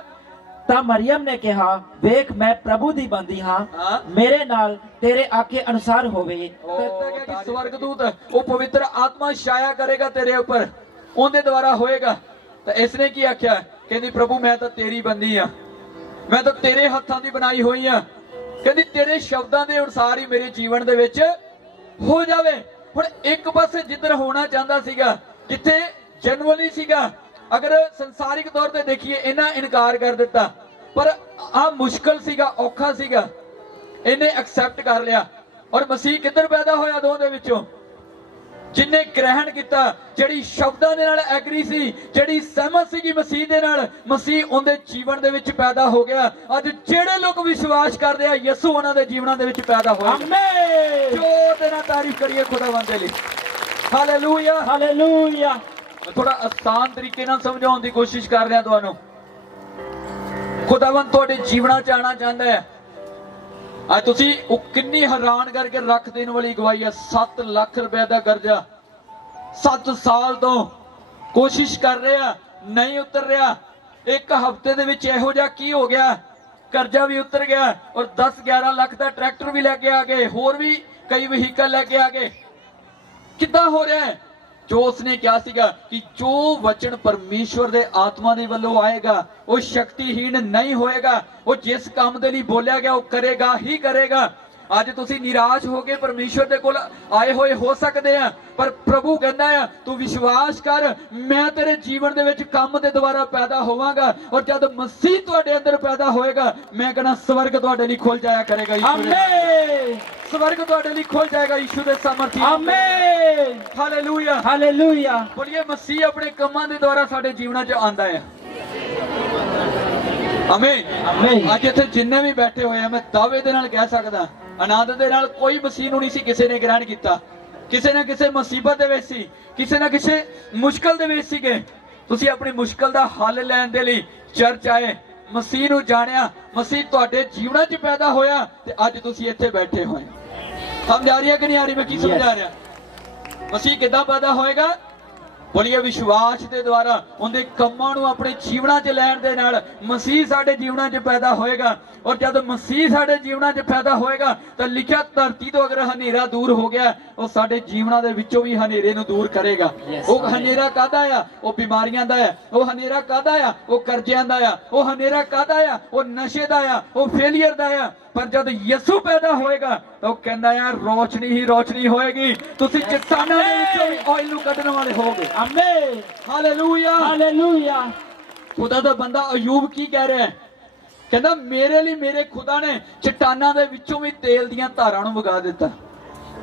ਤਾਂ ਮਰੀਅਮ ਨੇ ਕਿਹਾ, ਵੇਖ ਮੈਂ ਪ੍ਰਭੂ ਦੀ ਬੰਦੀ ਹਾਂ, ਹਾਂ। ਮੇਰੇ ਨਾਲ ਤੇਰੇ ਆਖੇ ਅਨੁਸਾਰ ਹੋਵੇ। कहता है कि स्वर्गदूत वो पवित्र आत्मा छाया करेगा तेरे ऊपर, ਉਹਦੇ ਦੁਆਰਾ ਹੋਏਗਾ। ਤਾਂ ਇਸਨੇ ਕੀ ਆਖਿਆ? ਕਹਿੰਦੀ ਪ੍ਰਭੂ ਮੈਂ ਤਾਂ ਤੇਰੀ ਬੰਦੀ ਆ, ਮੈਂ ਤਾਂ ਤੇਰੇ ਹੱਥਾਂ ਦੀ ਬਣਾਈ ਹੋਈ ਆ। ਕਹਿੰਦੀ ਤੇਰੇ ਸ਼ਬਦਾਂ ਦੇ ਅਨੁਸਾਰ ਹੀ ਮੇਰੇ ਜੀਵਨ ਦੇ ਵਿੱਚ ਹੋ ਜਾਵੇ। ਹੁਣ ਇੱਕ ਪਾਸੇ ਜਿੱਧਰ ਹੋਣਾ ਚਾਹੁੰਦਾ ਸੀਗਾ, ਜਿੱਥੇ ਜਨਰਲੀ ਸੀਗਾ, ਅਗਰ ਸੰਸਾਰਿਕ ਤੌਰ ਤੇ ਦੇਖੀਏ ਇਹਨਾਂ ਇਨਕਾਰ ਕਰ ਦਿੱਤਾ, ਪਰ ਆ ਮੁਸ਼ਕਲ ਸੀਗਾ, ਔਖਾ ਸੀਗਾ, ਇਹਨੇ ਐਕਸੈਪਟ ਕਰ ਲਿਆ। ਔਰ ਮਸੀਹ ਕਿੱਧਰ ਪੈਦਾ ਹੋਇਆ? ਦੋ ਦੇ ਵਿੱਚੋਂ जिन्ने ग्रहण किया, जिहड़ी शब्दां दे नाल एग्री सी, जिहड़ी सहमत सी मसीह दे नाल, मसीह उनके जीवन दे विच पैदा हो गया। अज जिहड़े लोग विश्वास करदे आ, यसू उन्हां दे जीवनां दे विच पैदा होया। आमीन। जोर दे नाल तारीफ करिए खुदावंद दे लई। Hallelujah, hallelujah. थोड़ा आसान तरीके नाल समझाउण दी कोशिश कर रहा तुहानूं। खुदावंद तुहाडे जीवनां च आना चाहंदा है। आज तुसी किन्नी हैरान करके रख देने वाली गवाही है। 7 लाख रुपए का कर्जा 7 साल तो कोशिश कर रहे हैं, नहीं उतर रहा। एक हफ्ते दे विच इहो जिहा की हो गया, कर्जा भी उतर गया और 10-11 लाख का ट्रैक्टर भी लेके आ गए, होर भी कई व्हीकल लेके आ गए। किद्दां हो रहा है? जो उसने क्या सीगा कि जो वचन परमेश्वर दे आत्मा दे वल्लों आएगा वो शक्तिहीन नहीं होएगा। वो जिस काम दे लई बोलिया गया वो करेगा ही करेगा। आज तुसी निराश हो के परमेश्वर दे कोल आए होए हो सकते हैं, पर प्रभु कहता है तू विश्वास कर, मैं तेरे जीवन दे विच काम दे द्वारा पैदा होवांगा। और जब मसीह तुहाडे अंदर पैदा होएगा, मैं कहना स्वर्ग तुहाडे लई खुल जाया करेगा। आमीन। स्वर्ग तुहाडे लई खुल जाएगा यीशु दे सामर्थ्य। आमीन। Hallelujah, hallelujah. बोलिए मसीह अपने कामां दे द्वारा साडे जीवनां च आंदा है। आमीन, आमीन। अज इत्थे जिन्ने भी बैठे हुए हैं, मैं दावे दे नाल कह सकदा, आनंद दे नाल कोई मसीह नूं नहीं सी किसी ने ग्रहण किया। किसी ना किसी मुसीबत दे विच सी, किसी ना किसी मुश्किल दे विच सीगे। तुसीं अपनी मुश्किल दा हल लैण दे लई चर्च आए, मसीह नूं जाणिया, मसीह तुहाडे जीवनां च पैदा होया ते अज तुसीं इत्थे बैठे होए। समझ आ रही है कि नहीं आ रही? मैं की समझा रहा? मसीह किद्दां पैदा होएगा? बोलिए विश्वास के द्वारा, उनके कामां नूं अपने जीवनां च लैण दे नाल मसीह साडे जीवनां च पैदा होएगा। और जब मसीह साडे जीवनां च पैदा होएगा तो लिखिया धरती तो अगर हनेरा दूर हो गया, वो साडे जीवनां दे विचों भी हनेरे नूं दूर करेगा। वो हनेरा कादा आ? वो बीमारियां दा है। वो हनेरा कादा आ? वो कर्जियां दा आ। वो हनेरा कादा आ? वो नशे दा आ, वो फेलियर दा आ। पर जब यसू पैदा होएगा तो कहना यार रोशनी ही रोशनी होएगी। तुसी चट्टानां दे विचों भी ऑयल नूं कढण वाले होगे। आमीन। Hallelujah, hallelujah. खुदा दा बंदा अयूब की कह रहा है? कहना मेरे लिए मेरे खुदा ने चट्टानां दे विचों भी तेल दीयां धारां नूं वगा दिता।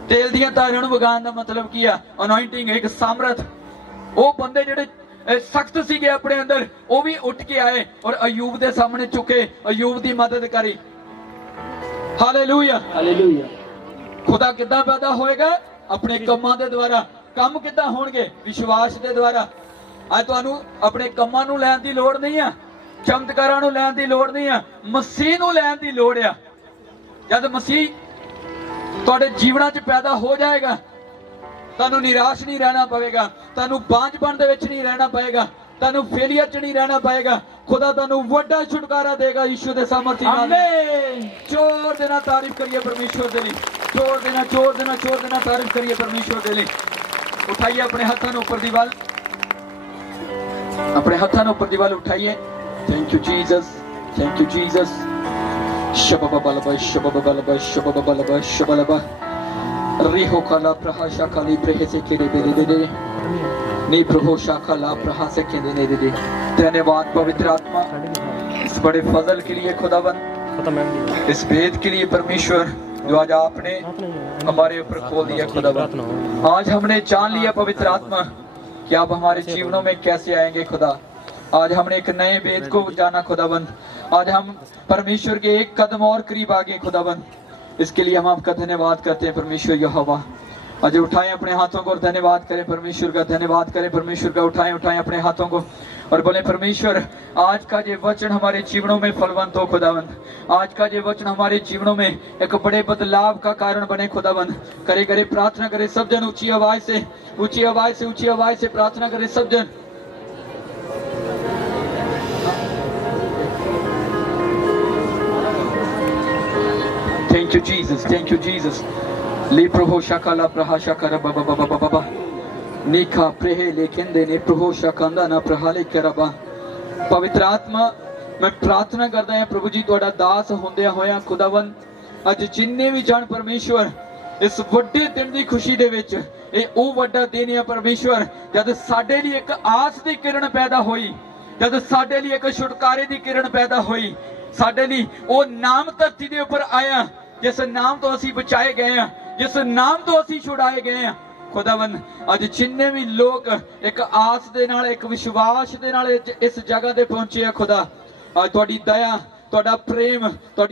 तेल दीयां धारां नूं वगाउण दा मतलब की आ? अनॉइंटिंग, एक सामर्थ। वो बंदे जिहड़े सख्त सीगे अपने अंदर, वो भी उठ के आए और अयूब दे सामने झुके, अयूब दी मदद करी। Hallelujah, hallelujah. खुदा किद्दां पैदा होएगा? अपने कामां दे द्वारा। काम किद्दां होणगे? विश्वास दे द्वारा। आज तुहानूं अपने कामां नूं लैण दी लोड़ नहीं है, चमत्कारां नूं लैण दी लोड़ नहीं है, मसीह नूं लैण दी लोड़ आ। जद मसीह तुहाडे जीवनां च पैदा हो जाएगा, तुहानूं निराश नहीं रहना पवेगा, तुहानूं बांझपन दे विच नहीं रहना पएगा, तुहानूं फेलियर च नहीं रहना पएगा। खुदा तुहानूं वड्डा छुटकारा देगा यीशु दे सामर्थ्य नाल। आमीन। जोर देना तारीफ करिए परमेश्वर दे लई। जोर देना, जोर देना, जोर देना तारीफ करिए परमेश्वर दे लई। उठाइए अपने हाथों ऊपर दीवाल, अपने हाथों ऊपर दीवाल उठाइए। Thank you Jesus, thank you Jesus. शबबबलबा शबबबलबा शबबबलबा शबबलबा रिहो काला प्रहाशा काली प्रेहसे केरे बेरे नी प्रभु शाखा ला प्रहासे केंदे ने दे। धन्यवाद पवित्र आत्मा इस बड़े फजल के लिए खुदावन, इस भेद के लिए परमेश्वर जो आज आपने हमारे ऊपर खोल दिया खुदावन। आज हमने जान लिया पवित्र आत्मा कि आप हमारे जीवनों में कैसे आएंगे खुदा। आज हमने एक नए भेद को जाना खुदावन। आज हम परमेश्वर के एक कदम और करीब आ गए खुदावन। इसके लिए हम आपका धन्यवाद करते हैं परमेश्वर यहोवा। आज उठाएं अपने हाथों को और धन्यवाद करें परमेश्वर का, धन्यवाद करें परमेश्वर का। उठाएं उठाएं अपने हाथों को और बोले परमेश्वर आज का ये वचन हमारे जीवनों में फलवंत हो खुदावंद। आज का ये वचन हमारे जीवनों में एक बड़े बदलाव का कारण बने खुदावंद। करे करे प्रार्थना करे सब जन, ऊंची आवाज से, ऊंची आवाज से, ऊंची आवाज से प्रार्थना करे सब जन। Thank you, Jesus. Thank you, Jesus. Le proho shakala praha shakara baba baba baba baba. Nika prehe lekende ne proho shakanda na prahale karaba. ਪਵਿੱਤਰ ਆਤਮਾ ਮੈਂ ਪ੍ਰਾਰਥਨਾ ਕਰਦਾ ਹਾਂ ਪ੍ਰਭੂ ਜੀ ਤੁਹਾਡਾ ਦਾਸ ਹੁੰਦਿਆਂ ਹੋਇਆਂ ਖੁਦਾਵੰਦ ਅੱਜ ਜਿੰਨੇ ਵੀ ਜਨ ਪਰਮੇਸ਼ਵਰ ਇਸ ਵੱਡੇ ਦਿਨ ਦੀ ਖੁਸ਼ੀ ਦੇ ਵਿੱਚ ਇਹ ਉਹ ਵੱਡਾ ਦਿਨ ਹੈ ਪਰਮੇਸ਼ਵਰ ਜਦ ਸਾਡੇ ਲਈ ਇੱਕ ਆਸ ਦੀ ਕਿਰਨ ਪੈਦਾ ਹੋਈ ਜਦ ਸਾਡੇ ਲਈ ਇੱਕ ਛੁਟਕਾਰੇ ਦੀ ਕਿਰਨ ਪੈਦਾ ਹੋਈ ਸਾਡੇ ਲਈ ਉਹ ਨਾਮ ਧਰਤੀ ਦੇ ਉੱਪਰ ਆਇਆ ਜਿਸ ਨਾਮ ਤੋਂ ਅਸੀਂ ਬਚਾਏ ਗਏ ਹਾਂ ਜਿਸ ਨਾਮ ਤੋਂ ਅਸੀਂ ਛੁਡਾਏ ਗਏ ਹਾਂ खुदावन अज जिन्ने भी लोग एक आस दे नाल एक विश्वास दे नाल इस जगह ते पहुंचे खुदा अज तुहाडी दया तुहाडा प्रेम तुहाडी